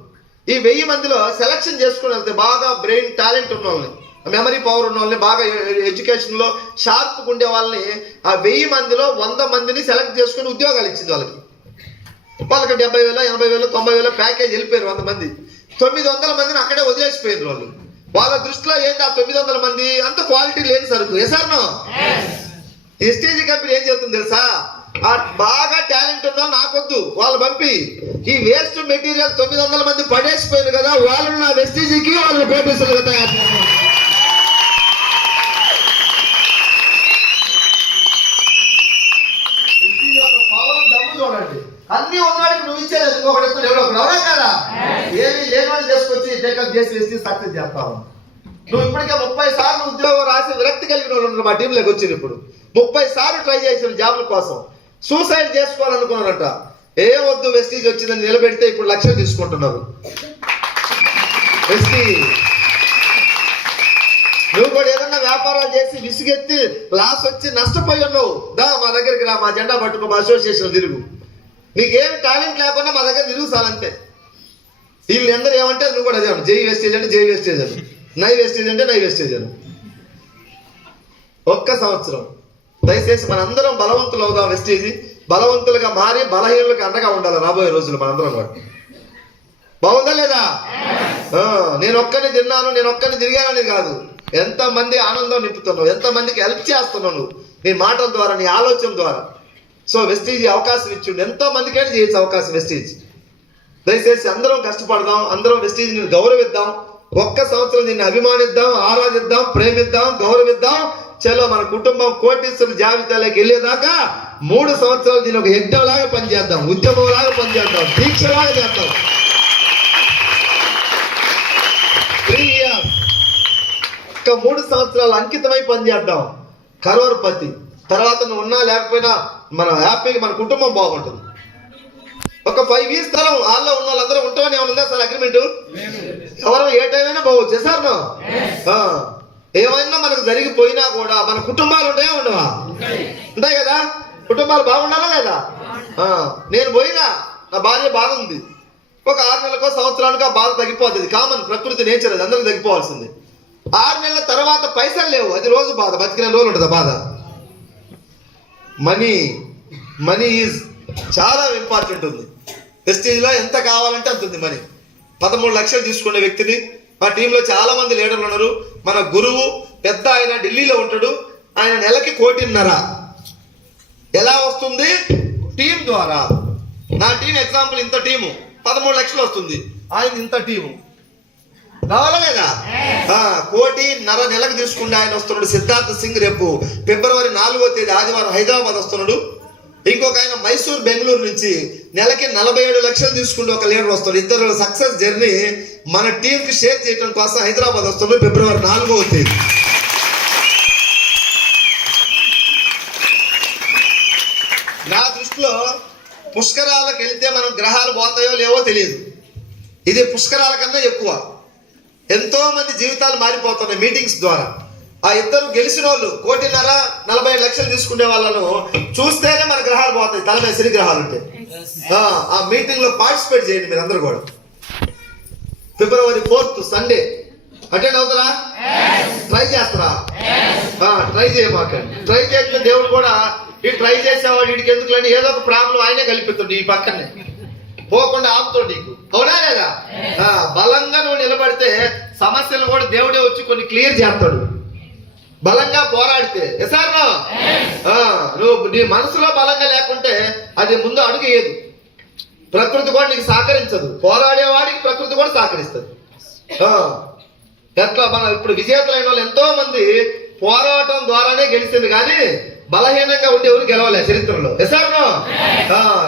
ఈ 1000 మందిలో సెలక్షన్ చేసుకుని వెళ్తే బాగా బ్రెయిన్ టాలెంట్ ఉన్న వాళ్ళని, మెమరీ పవర్ ఉన్న వాళ్ళని, బాగా ఎడ్యుకేషన్ లో షార్ప్ ఉండే వాళ్ళని, ఆ 1000 మందిలో 100 మందిని సెలెక్ట్ చేసుకుని ఉద్యోగాలు ఇచ్చింది వాళ్ళకి. వాళ్ళకి 70,000 80,000 90,000 ప్యాకేజ్ వెళ్ళిపోయారు. 100 మంది 900 మందిని అక్కడే వదిలేసిపోయారు వాళ్ళు. వాళ్ళ దృష్టిలో ఏంటి ఆ 900 మంది అంత క్వాలిటీ లేని సరుకు. ఎసార్నో ఎస్టీజీ కంపెనీ ఏం చెబుతుంది తెలుసా? ఆ బాగా టాలెంట్ ఉన్న వాళ్ళు నాకొద్దు, వాళ్ళు పంపి ఈ వేస్ట్ మెటీరియల్ 900 మంది పడేసిపోయారు కదా, వాళ్ళు నా ఎస్టీజీకి వాళ్ళు పంపిస్తారు కదా. చూడండి, అన్ని ఉన్నవాడికి నువ్వు ఇచ్చేది ఇంకొకటి ఎప్పుడు ఎవరో ఒకడు, ఎవరే కదా? ఏమి లేనివాడిని చేసుకొచ్చి టేకప్ చేసి వేసి సక్సెస్ చేస్తావు. నువ్వు ఇప్పటికే 30 సార్లు ఉద్యోగం రాసి విరక్తి కలిగిన వాళ్ళు మా టీంలోకి వచ్చారు. ఇప్పుడు 30 సార్లు ట్రై చేసిన జాబ్ల కోసం సూసైడ్ చేసుకోవాలనుకున్నారంట. ఏ వద్దు, వెస్టీజ్ వచ్చిందని నిలబెడితే ఇప్పుడు 1 లక్షలు తీసుకుంటున్నారు. వెస్టీజ్ నువ్వు కూడా ఏదన్నా వ్యాపారాలు చేసి విసుగెత్తి లాస్ వచ్చి నష్టపోయి ఉన్నావు, దా మా దగ్గరికి రా, మా జెండా పట్టుకో, మా అసోసియేషన్ తిరుగు. నీకేం టాలెంట్ లేకుండా మా దగ్గర తిరుగు చాలంతే. వీళ్ళు అందరూ ఏమంటే నువ్వు కూడా అదే జై వేస్టేజ్ అంటే జై వేస్టేజ్ అని, నై వేస్టేజ్ అంటే నై వేస్టేజ్ అని. ఒక్క సంవత్సరం దయచేసి మనందరం బలవంతులు అవుదాం. వెస్టేజ్ బలవంతులుగా మారి బలహీనులకు అండగా ఉండాలి రాబోయే రోజులు మనందరం కూడా. బాగుందా లేదా? నేను ఒక్కరిని తిన్నాను, నేను ఒక్కరిని తిరిగానని కాదు, ఎంతమంది ఆనందం నింపుతున్నావు, ఎంతమందికి హెల్ప్ చేస్తున్నావు నువ్వు నీ మాటల ద్వారా, నీ ఆలోచన ద్వారా. సో వెస్టేజ్ అవకాశం ఇచ్చిండు, ఎంతో మందికైనా చేయొచ్చు అవకాశం వెస్టేజ్. దయచేసి అందరం కష్టపడదాం, అందరం వెస్టేజ్ని గౌరవిద్దాం. ఒక్క సంవత్సరం దీన్ని అభిమానిద్దాం, ఆరాధిద్దాం, ప్రేమిద్దాం, గౌరవిద్దాం. చలో మన కుటుంబం కోటీశ్వరుల జాబితాలోకి వెళ్ళేదాకా 3 సంవత్సరాలు దీన్ని ఒక యజ్ఞంలాగా పనిచేద్దాం, ఉద్యమంలాగా పనిచేద్దాం, దీక్షలాగా చేద్దాం. 3 years ఒక 3 సంవత్సరాలు అంకితమై పనిచేద్దాం. కరోర్పతి తర్వాత నువ్వు ఉన్నా లేకపోయినా మన హ్యాపీగా మన కుటుంబం బాగుంటుంది. ఒక 5 years తరం వాళ్ళలో ఉన్న వాళ్ళందరూ ఉంటామని ఏమైనా ఉందా సార్ అగ్రిమెంట్? ఎవరు ఏ టైం అయినా బాగొచ్చు సార్. ఏమైనా మనకు జరిగిపోయినా కూడా మన కుటుంబాలు ఉంటాయా ఉండవా? ఉంటాయి కదా. కుటుంబాలు బాగుండాలా లేదా? నేను పోయినా నా భార్య బాగుంది, ఒక 6 నెలలకో సంవత్సరానికో బాధ తగ్గిపోతుంది. కామన్, ప్రకృతి, నేచర్, అది అందరికి తగ్గిపోవాల్సింది. 6 నెలల తర్వాత పైసలు లేవు, అది రోజు బాధ, బతికిన రోజులు ఉంటుంది బాధ. మనీ ఈజ్ చాలా ఇంపార్టెంట్ ఉంది. వెస్టేజ్లో ఎంత కావాలంటే అంత ఉంది మనీ. 13 లక్షలు తీసుకునే వ్యక్తిని మా టీంలో చాలా మంది లీడర్లు ఉన్నారు. మన గురువు పెద్ద ఆయన ఢిల్లీలో ఉంటాడు, ఆయన నెలకి 1.5 కోటి. ఎలా వస్తుంది? టీం ద్వారా. నా టీం ఎగ్జాంపుల్ ఇంత టీము 13 లక్షలు వస్తుంది, ఆయన ఇంత టీము కావాలా లేదా? 1.5 కోటి నెలకు తీసుకుంటే ఆయన వస్తున్నాడు. సిద్ధార్థ్ సింగ్ రేపు ఫిబ్రవరి 4వ తేదీ ఆదివారం హైదరాబాద్ వస్తున్నాడు. ఇంకొక ఆయన మైసూర్ బెంగళూరు నుంచి నెలకి 47 లక్షలు తీసుకుంటూ ఒక లీడర్ వస్తాడు. ఇద్దరు సక్సెస్ జర్నీ మన టీంకి షేర్ చేయడం కోసం హైదరాబాద్ వస్తున్నాడు ఫిబ్రవరి 4వ తేదీ. నా దృష్టిలో పుష్కరాలకు వెళ్తే మనం గ్రహాలు పోతాయో లేవో తెలియదు, ఇది పుష్కరాల కన్నా ఎక్కువ. ఎంతో మంది జీవితాలు మారిపోతున్నాయి మీటింగ్స్ ద్వారా. ఆ ఇద్దరు గెలిచిన వాళ్ళు 1.5 కోటి 47 లక్షలు తీసుకునే వాళ్ళను చూస్తేనే మన గ్రహాలు పోతాయి, తల మీద శని గ్రహాలు ఉంటే. ఆ మీటింగ్ లో పార్టిసిపేట్ చేయండి మీరు అందరు కూడా. ఫిబ్రవరి 4th సండే అటెండ్ అవుతారా? ట్రై చేస్తారా? ట్రై చేయమాకండి. ట్రై చేస్తే దేవుడు కూడా ఈ ట్రై చేసేవాడు వీడికి ఎందుకులని ఏదో ఒక ప్రాబ్లం ఆయనే కల్పిస్తుంది ఈ పక్కనే, పోకుండా ఆపుతాడు నీకు. అవునా లేదా? బలంగా నువ్వు నిలబడితే సమస్యలు కూడా దేవుడే వచ్చి కొన్ని క్లియర్ చేస్తాడు. బలంగా పోరాడితే ఎసార్నా నువ్వు నీ మనసులో బలంగా లేకుంటే అది ముందు అడుగు వేయదు. ప్రకృతి కూడా నీకు సహకరించదు, పోరాడేవాడికి ప్రకృతి కూడా సహకరిస్తుంది. ఎట్లా మన ఇప్పుడు విజేతలైన వాళ్ళు ఎంతో మంది పోరాటం ద్వారానే గెలిచింది, కానీ బలహీనంగా ఉండి ఎవరు గెలవలే చరిత్రలో. ఎసార్నా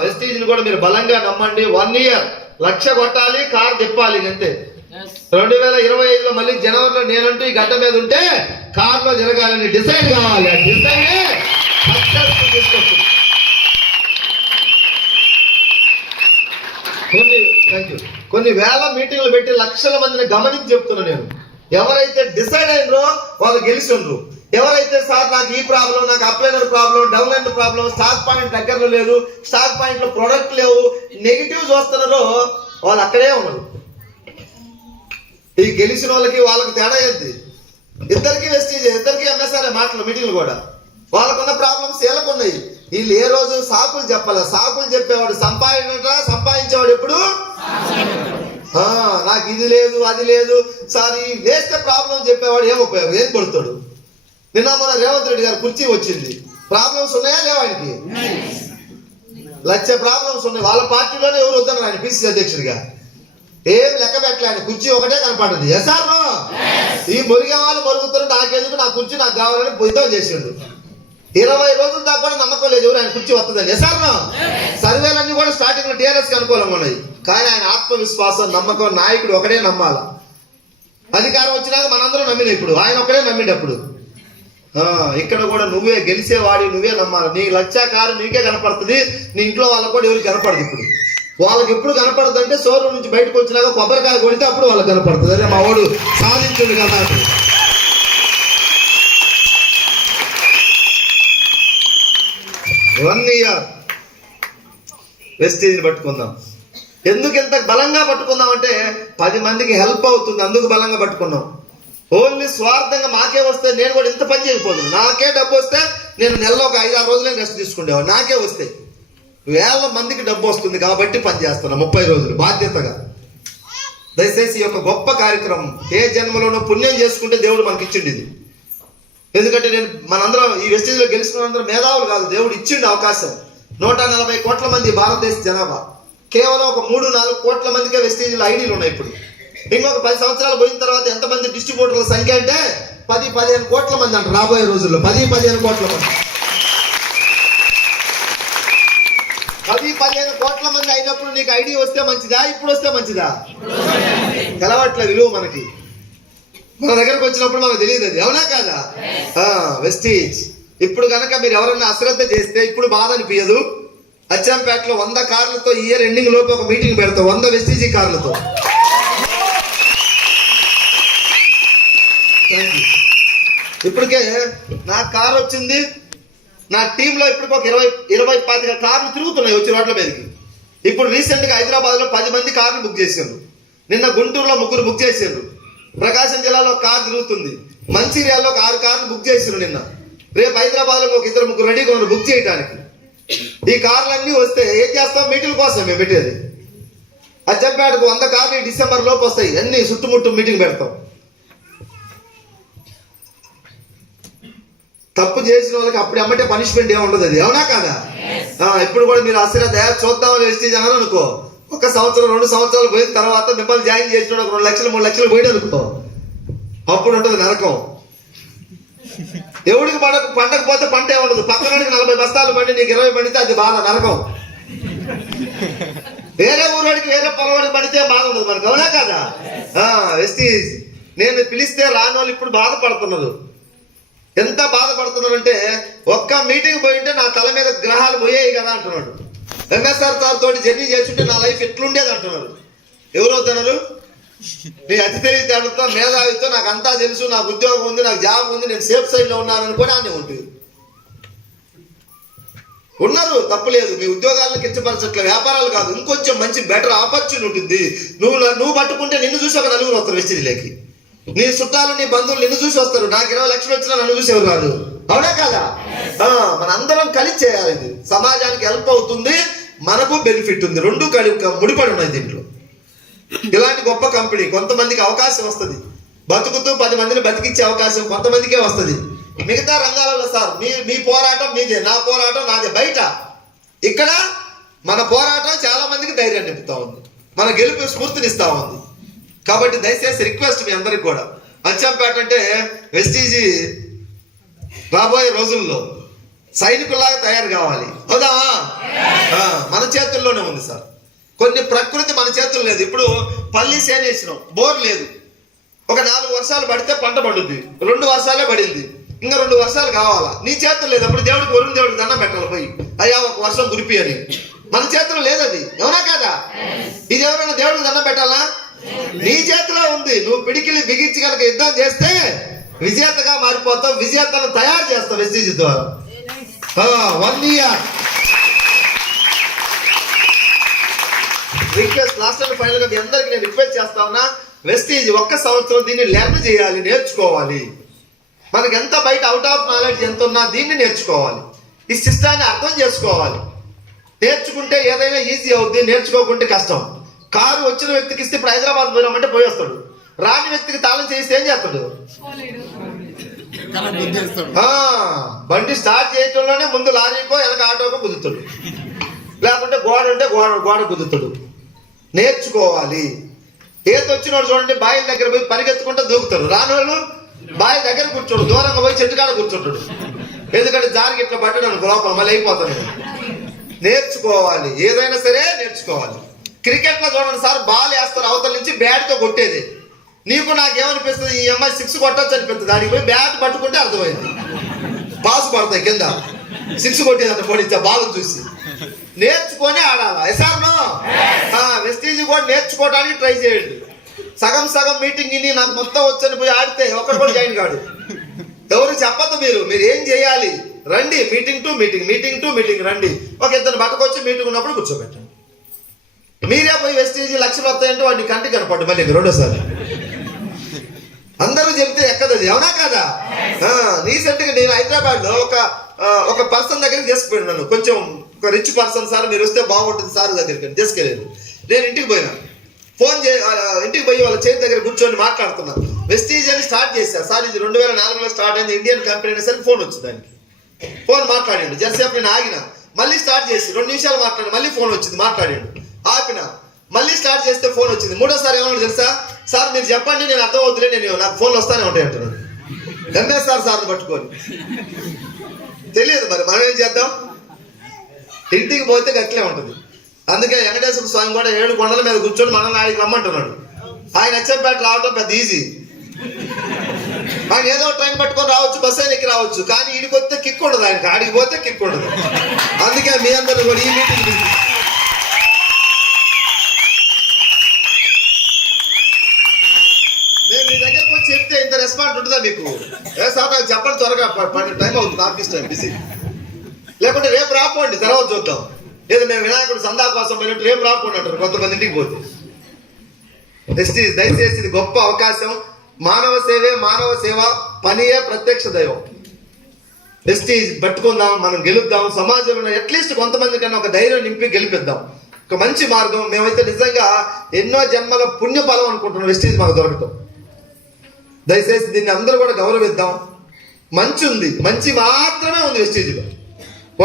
వెస్టీజ్ ని కూడా మీరు బలంగా నమ్మండి. 1 year 1 లక్ష కొట్టాలి, కారు తిప్పాలి అంతే. 2025లో మళ్ళీ జనవరిలో నేనంటూ ఈ గడ్డ మీద ఉంటే కార్లో జరగాలని డిసైడ్ కావాలి. కొన్ని వేల మీటింగ్లు పెట్టి లక్షల మందిని గమనించి చెప్తున్నా నేను. ఎవరైతే డిసైడ్ అయినరో వాళ్ళు గెలిచిండ్రు. ఎవరైతే సార్ నాకు ఈ ప్రాబ్లం, నాకు అప్లైనర్ ప్రాబ్లం, డౌన్లైనర్ ప్రాబ్లం, స్టాక్ పాయింట్ దగ్గరలో లేదు, స్టాక్ పాయింట్ లో ప్రొడక్ట్ లేవు, నెగిటివ్ చూస్తున్నారో వాళ్ళు అక్కడే ఉన్నారు. ఈ గెలిచిన వాళ్ళకి వాళ్ళకి తేడా ఏంటి? ఇద్దరికి వెస్టీజ్, ఇద్దరికి ఎంఎస్ఆర్ మాటలు మీటింగ్లు కూడా. వాళ్ళకున్న ప్రాబ్లమ్స్ వీళ్ళకు ఉన్నాయి. వీళ్ళు ఏ రోజు సాకులు చెప్పాల. సాకులు చెప్పేవాడు సంపాదించేవాడు ఎప్పుడు నాకు ఇది లేదు అది లేదు సార్ ఈ వేస్తే ప్రాబ్లం చెప్పేవాడు ఏం ఉపయోగం, ఏం కొడుతాడు? నిన్న మన రేవంత్ రెడ్డి గారు కుర్చీ వచ్చింది, ప్రాబ్లమ్స్ ఉన్నాయా లేవా? ఆయనకి 1 లక్ష ప్రాబ్లమ్స్ ఉన్నాయి. వాళ్ళ పార్టీలోనే ఎవరు వద్దన్నారు ఆయన పిసిసి అధ్యక్షుడిగా. ఏం లెక్క పెట్టలే, ఆయన కుర్చీ ఒకటే కనపడింది. ఎసార్ ఈ మురిగే వాళ్ళు మరుగుతారు, నాకెందుకు, నా కుర్చీ నాకు కావాలని యుద్ధం చేసిండు. 20 రోజుల దాకా కూడా నమ్మకం లేదు ఎవరు ఆయన కుర్చీ వస్తుందని. ఎసార్ సర్వేలన్నీ కూడా స్టార్టింగ్ లో టీఆర్ఎస్ కి అనుకూలంగా ఉన్నాయి, కానీ ఆయన ఆత్మవిశ్వాసం, నమ్మకం, నాయకుడు ఒకటే నమ్మాల. అధికారం వచ్చినాక మనందరం నమ్మిన, ఇప్పుడు ఆయన ఒకటే నమ్మినప్పుడు. ఇక్కడ కూడా నువ్వే గెలిచేవాడి, నువ్వే నమ్మాలి. నీ లక్ష్యాకారు నీకే కనపడుతుంది, నీ ఇంట్లో వాళ్ళకు కూడా ఎవరికి కనపడదు. ఇప్పుడు వాళ్ళకి ఎప్పుడు కనపడదు అంటే షోరూమ్ నుంచి బయటకు వచ్చినాక కొబ్బరికాయ కొడితే అప్పుడు వాళ్ళకి కనపడుతుంది. అదే మా వాడు సాధించండి కదా. 1 year వెస్టీజ్ని పట్టుకుందాం. ఎందుకు ఇంత బలంగా పట్టుకుందాం అంటే 10 మందికి హెల్ప్ అవుతుంది, అందుకు బలంగా పట్టుకున్నాం. ఓన్లీ స్వార్థంగా మాకే వస్తే నేను కూడా ఇంత పని చేయకపోదును. నాకే డబ్బు వస్తే నేను నెలలో ఒక 5-6 రోజులే రెస్ట్ తీసుకునేవాడు. నాకే వస్తే వేల మందికి డబ్బు వస్తుంది కాబట్టి పని చేస్తున్నా 30 రోజులు బాధ్యతగా. దయచేసి ఈ యొక్క గొప్ప కార్యక్రమం ఏ జన్మలోనో పుణ్యం చేసుకుంటే దేవుడు మనకి ఇచ్చిండు ఇది. ఎందుకంటే మనందరం ఈ వెస్టీజ్లో గెలుచుకున్నందరం మేధావులు కాదు, దేవుడు ఇచ్చిండు అవకాశం. 140 కోట్ల మంది భారతదేశ జనాభా, కేవలం ఒక 3-4 కోట్ల మందికే వెస్టీజ్లో ఐడీలు ఉన్నాయి. ఇప్పుడు ఇంకొక 10 సంవత్సరాలు పోయిన తర్వాత ఎంతమంది డిస్ట్రిబ్యూటర్ల సంఖ్య అంటే 10-15 కోట్ల మంది అంట. రాబోయే రోజుల్లో 10-15 కోట్ల మంది, 10-15 కోట్ల మంది అయినప్పుడు నీకు ఐడి వస్తే మంచిదా, ఇప్పుడు వస్తే మంచిదా? తెలవట్లే విలువ మనకి. మన దగ్గరకు వచ్చినప్పుడు మనకు తెలియదు అది, అవునా కాదా? వెస్టీజ్ ఇప్పుడు కనుక మీరు ఎవరన్నా అశ్రద్ధ చేస్తే ఇప్పుడు బాధ అనిపించదు. అచ్చంపేటలో 100 కార్లతో ఈ ఇయర్ ఎండింగ్ లోపు ఒక మీటింగ్ పెడతాం, 100 వెస్టీజీ కార్లతో. ఇప్పటికే నా కార్ వచ్చింది, నా టీంలో ఇప్పటికి ఒక 20-25 కార్లు తిరుగుతున్నాయి వచ్చి రోడ్ల మీదకి. ఇప్పుడు రీసెంట్గా హైదరాబాద్లో 10 మంది కార్లు బుక్ చేశారు. నిన్న గుంటూరులో 3 బుక్ చేశారు. ప్రకాశం జిల్లాలో కార్ తిరుగుతుంది. మంచిర్యాలలో 6 కార్లు బుక్ చేశారు నిన్న. రేపు హైదరాబాద్లో ఒక 2-3 రెడీగా ఉన్నారు బుక్ చేయడానికి. ఈ కార్లన్నీ వస్తే ఏం చేస్తాం? మీటింగ్ కోసం మేము పెట్టేది. అచ్చంపేటకు 100 కార్లు డిసెంబర్ లోపు వస్తాయి. అన్ని చుట్టుముట్టు మీటింగ్ పెడతాం. తప్పు చేసిన వాళ్ళకి అప్పుడు ఎమ్మటే పనిష్మెంట్ ఏమి ఉండదు, అది అవునా కాదా? ఇప్పుడు కూడా మీరు అశ్రద్ధ చూద్దామని వెస్టీజ్ అన్నారు అనుకో, 1 సంవత్సరం 2 సంవత్సరాలు పోయిన తర్వాత మిమ్మల్ని జాయిన్ చేసిన 2 లక్షలు 3 లక్షలు పోయిన అనుకో, అప్పుడు ఉంటుంది నరకం. ఎవడికి పంటకపోతే పంట ఏముండదు. పక్కనడికి 40 బస్తాలు పండి నీకు 20 పండితే అది బాధ, నరకం. వేరే ఊరోడికి వేరే పొలవాడికి పండితే బాధ ఉండదు మనకు, అవునా కాదా? వెస్టీజ్ నేను పిలిస్తే రాని వాళ్ళు ఇప్పుడు బాధపడుతున్నారు. ఎంత బాధపడుతున్నారంటే ఒక్క మీటింగ్ పోయింటే నా తల మీద గ్రహాలు పోయాయి కదా అంటున్నాడు. ఎంఎస్ఆర్ సార్ తోటి జర్నీ చేస్తుంటే నా లైఫ్ ఎట్లుండేది అంటున్నారు. ఎవరవుతున్నారు? నీ అతి తెలివితేటలతో మేధావితో నాకు అంతా తెలుసు, నాకు ఉద్యోగం ఉంది, నాకు జాబ్ ఉంది, నేను సేఫ్ సైడ్లో ఉన్నాను అనుకొని అనే ఉంటుంది. ఉన్నారు, తప్పులేదు. మీ ఉద్యోగాలను కించపరచట్ల, వ్యాపారాలు కాదు, ఇంకొంచెం మంచి బెటర్ ఆపర్చునిటీ ఉంటుంది. నువ్వు పట్టుకుంటే నిన్ను చూసి ఒక 4 వస్తారు వెస్టీజ్లోకి. నీ చుట్టాలు నీ బంధువులు నిన్ను చూసి వస్తారు. నాకు 20 లక్షలు వచ్చినా నన్ను చూసి ఎవరు రాదు, అవునా కాదా? మన అందరం కలిసి చేయాలి. ఇది సమాజానికి హెల్ప్ అవుతుంది, మనకు బెనిఫిట్ ఉంది. 2 కలిపి ముడిపడి ఉన్నాయి దీంట్లో. ఇలాంటి గొప్ప కంపెనీ కొంతమందికి అవకాశం వస్తుంది, బతుకుతూ 10 మందిని బతికించే అవకాశం కొంతమందికే వస్తుంది. మిగతా రంగాలలో సార్ మీ పోరాటం మీదే, నా పోరాటం నాదే. బయట ఇక్కడ మన పోరాటం చాలా మందికి ధైర్యాన్ని నింపుతా ఉంది, మన గెలుపు స్ఫూర్తినిస్తా ఉంది. కాబట్టి దయచేసి రిక్వెస్ట్ మీ అందరికి కూడా, అచ్చంపేట అంటే వెస్టీజీ రాబోయే రోజుల్లో సైనికుల్లాగా తయారు కావాలి, అవుదామా? మన చేతుల్లోనే ఉంది సార్. కొన్ని ప్రకృతి మన చేతుల్లో లేదు. ఇప్పుడు పల్లి సేనేసినాం, బోర్ లేదు. ఒక 4 వర్షాలు పడితే పంట పడుద్ది, 2 వర్షాలే పడింది, ఇంకా 2 వర్షాలు కావాలా, నీ చేతులు లేదు. అప్పుడు వరుణ్ దేవుడికి దండం పెట్టాలి పోయి, అయ్యా 1 వర్షం కురిపి అని. మన చేతుల్లో లేదు అది, అవునా కాదా? ఇది ఎవరైనా దేవుడికి దండం పెట్టాలా? నీ చేతిలో ఉంది. నువ్వు పిడికిలి బిగించి కనుక యుద్ధం చేస్తే విజేతగా మారిపోతావు, విజేతను తయారు చేస్తావు వెస్టీజ్ ద్వారా. 1 year request, last and final గా మీ అందరికి నేను రిక్వెస్ట్ చేస్తా ఉన్నా, వెస్టీజ్ 1 సంవత్సరం దీన్ని లెర్న్ చేయాలి, నేర్చుకోవాలి. మనకి ఎంత బయట అవుట్ ఆఫ్ నాలెడ్జ్ ఎంత ఉన్నా దీన్ని నేర్చుకోవాలి, ఈ సిస్టాన్ని అర్థం చేసుకోవాలి. నేర్చుకుంటే ఏదైనా ఈజీ అవుద్ది, నేర్చుకోకుంటే కష్టం. కారు వచ్చిన వ్యక్తికి ఇస్తే ఇప్పుడు హైదరాబాద్ పోయినామంటే పోయేస్తాడు, రాని వ్యక్తికి తాళం చేస్తే ఏం చేస్తాడు? బండి స్టార్ట్ చేయటంలోనే ముందు లారీకో వెనక ఆటోకో కుదుతాడు, లేకుంటే గోడ ఉంటే గోడ కుదుతాడు. నేర్చుకోవాలి. ఏది వచ్చినోడు చూడండి బావి దగ్గర పోయి పరిగెత్తుకుంటే దూకుతారు, రానోళ్ళు బావి దగ్గర కూర్చోడు, దూరంగా పోయి చెట్టు కాడ కూర్చుంటాడు. ఎందుకంటే జారికి ఇట్లా పడ్డాడు అనుకో లోపల మళ్ళీ అయిపోతాను. నేర్చుకోవాలి, ఏదైనా సరే నేర్చుకోవాలి. క్రికెట్ లో చూడండి సార్, బాల్ వేస్తారు అవతల నుంచి, బ్యాట్ తో కొట్టేది. నీకు నాకేమనిపిస్తుంది? ఈ అమ్మాయి 6 కొట్టచ్చు అనిపిస్తుంది. దానికి పోయి బ్యాట్ పట్టుకుంటే అర్థమైంది, పాస్ పడతాయి కింద, 6 కొట్టేదంట పొడిచ్చా బాల్ చూసి. నేర్చుకొని ఆడాలా, ఎసార్నో? వెస్టీజ్ కూడా నేర్చుకోవడానికి ట్రై చేయండి. సగం మీటింగ్ ఇని నాకు మొత్తం వచ్చని పోయి ఆడితే ఒక్కడు కూడా జాయిన్ కాడు. ఎవరు చెప్పద్దు. మీరు ఏం చేయాలి, రండి, మీటింగ్ టు మీటింగ్ రండి. ఒక ఇద్దరు పక్కకొచ్చి మీటింగ్ ఉన్నప్పుడు కూర్చోబెట్టండి. మీరే పోయి వెస్టేజ్ లక్షలు వస్తాయంటే వాడిని కంటికి కనపడ్డు మళ్ళీ రెండోసారి. అందరూ చెబితే ఎక్కదది, అవునా కదా? రీసెంట్గా నేను హైదరాబాద్లో ఒక పర్సన్ దగ్గరికి తీసుకుపోయాను. నన్ను కొంచెం ఒక రిచ్ పర్సన్, సార్ మీరు వస్తే బాగుంటుంది సార్ దగ్గరికి తీసుకెళ్ళాను. నేను ఇంటికి పోయినా, ఇంటికి పోయి వాళ్ళ చేతి దగ్గర కూర్చొని మాట్లాడుతున్నా. వెస్టీజ్ అని స్టార్ట్ చేశారు సార్, ఇది 2004లో స్టార్ట్ అయింది, ఇండియన్ కంపెనీ అనేసరికి ఫోన్ వచ్చింది. దానికి ఫోన్ మాట్లాడాడు. జరసేపు నేను ఆగిన, మళ్ళీ స్టార్ట్ చేసి 2 నిమిషాలు మాట్లాడి మళ్ళీ ఫోన్ వచ్చింది, మాట్లాడాడు. ఆపిన, మళ్ళీ స్టార్ట్ చేస్తే ఫోన్ వచ్చింది. మూడోసారి ఏమన్నా తెలుసా, సార్ మీరు చెప్పండి నేను అర్థం అవుతులే, నేను నాకు ఫోన్లు వస్తానే ఉంటాయి అంటున్నాడు. గమ్మేస్తారు సార్ని పట్టుకొని. తెలియదు మరి మనం ఏం చేద్దాం. ఇంటికి పోతే గట్లే ఉంటుంది. అందుకే వెంకటేశ్వర స్వామి కూడా 7 కొండల మీద కూర్చొని మనల్ని ఆయనకి రమ్మంటున్నాడు. ఆయన అచ్చంపేట రావటం పెద్ద ఈజీ. ఆయన ఏదో ట్రైన్ పట్టుకొని రావచ్చు, బస్సు ఎక్కి రావచ్చు, కానీ ఈడికి వస్తే కిక్ ఉండదు, ఆయనకి ఆడికి పోతే కిక్ ఉండదు. అందుకే మీ అందరూ కూడా ఈ మీటింగ్ మేము మీ దగ్గరకు వచ్చి చెప్తే ఇంత రెస్పాన్స్ ఉంటుందా మీకు? సార్ నాకు చెప్పండి త్వరగా, టైం అవుతుంది, ఆఫీస్ టైం బిజీ. లేకుంటే రేపు రాపోండి, తర్వాత చూద్దాం. ఏదో మేము వినాయకుడు సందా కోసం పోయినట్టు రేపు రాపోండి అంటారు కొంతమంది ఇంటికి పోతే. దయచేసి ఇది గొప్ప అవకాశం. మానవ సేవే మానవ సేవ, పనియే ప్రత్యక్ష దైవం. వెస్టీజ్ పట్టుకుందాం, మనం గెలుద్దాం. సమాజంలో అట్లీస్ట్ కొంతమంది కన్నా ఒక ధైర్యం నింపి గెలిపిద్దాం. ఒక మంచి మార్గం. మేమైతే నిజంగా ఎన్నో జన్మల పుణ్య ఫలం అనుకుంటున్నాం వెస్టీజ్ మాకు దొరకటం. దయచేసి దీన్ని అందరూ కూడా గౌరవిద్దాం. మంచి ఉంది, మంచి మాత్రమే ఉంది వెస్టీజ్లో.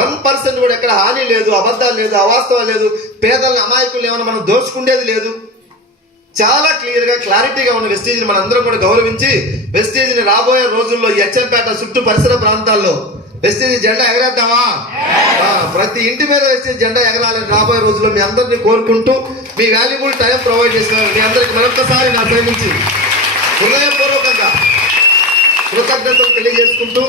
1% కూడా ఎక్కడ హాని లేదు, అబద్ధాలు లేదు, అవాస్తవం లేదు, పేదలను అమాయకులు ఏమైనా మనం దోచుకుండేది లేదు. చాలా క్లియర్గా క్లారిటీగా ఉన్న వెస్టీజ్ని మనం అందరం కూడా గౌరవించి వెస్టీజ్ని రాబోయే రోజుల్లో ఈ అచ్చంపేట చుట్టూ పరిసర ప్రాంతాల్లో వెస్టీజ్ జెండా ఎగరేద్దామా? ప్రతి ఇంటి మీద వెస్టీజ్ జెండా ఎగరాలని రాబోయే రోజుల్లో మీ అందరినీ కోరుకుంటూ, మీ వాల్యుబుల్ టైం ప్రొవైడ్ చేసిన మీ అందరికి మరొకసారి నా సైడ్ నుంచి హృదయపూర్వకంగా కృతజ్ఞతలు తెలియజేసుకుంటూ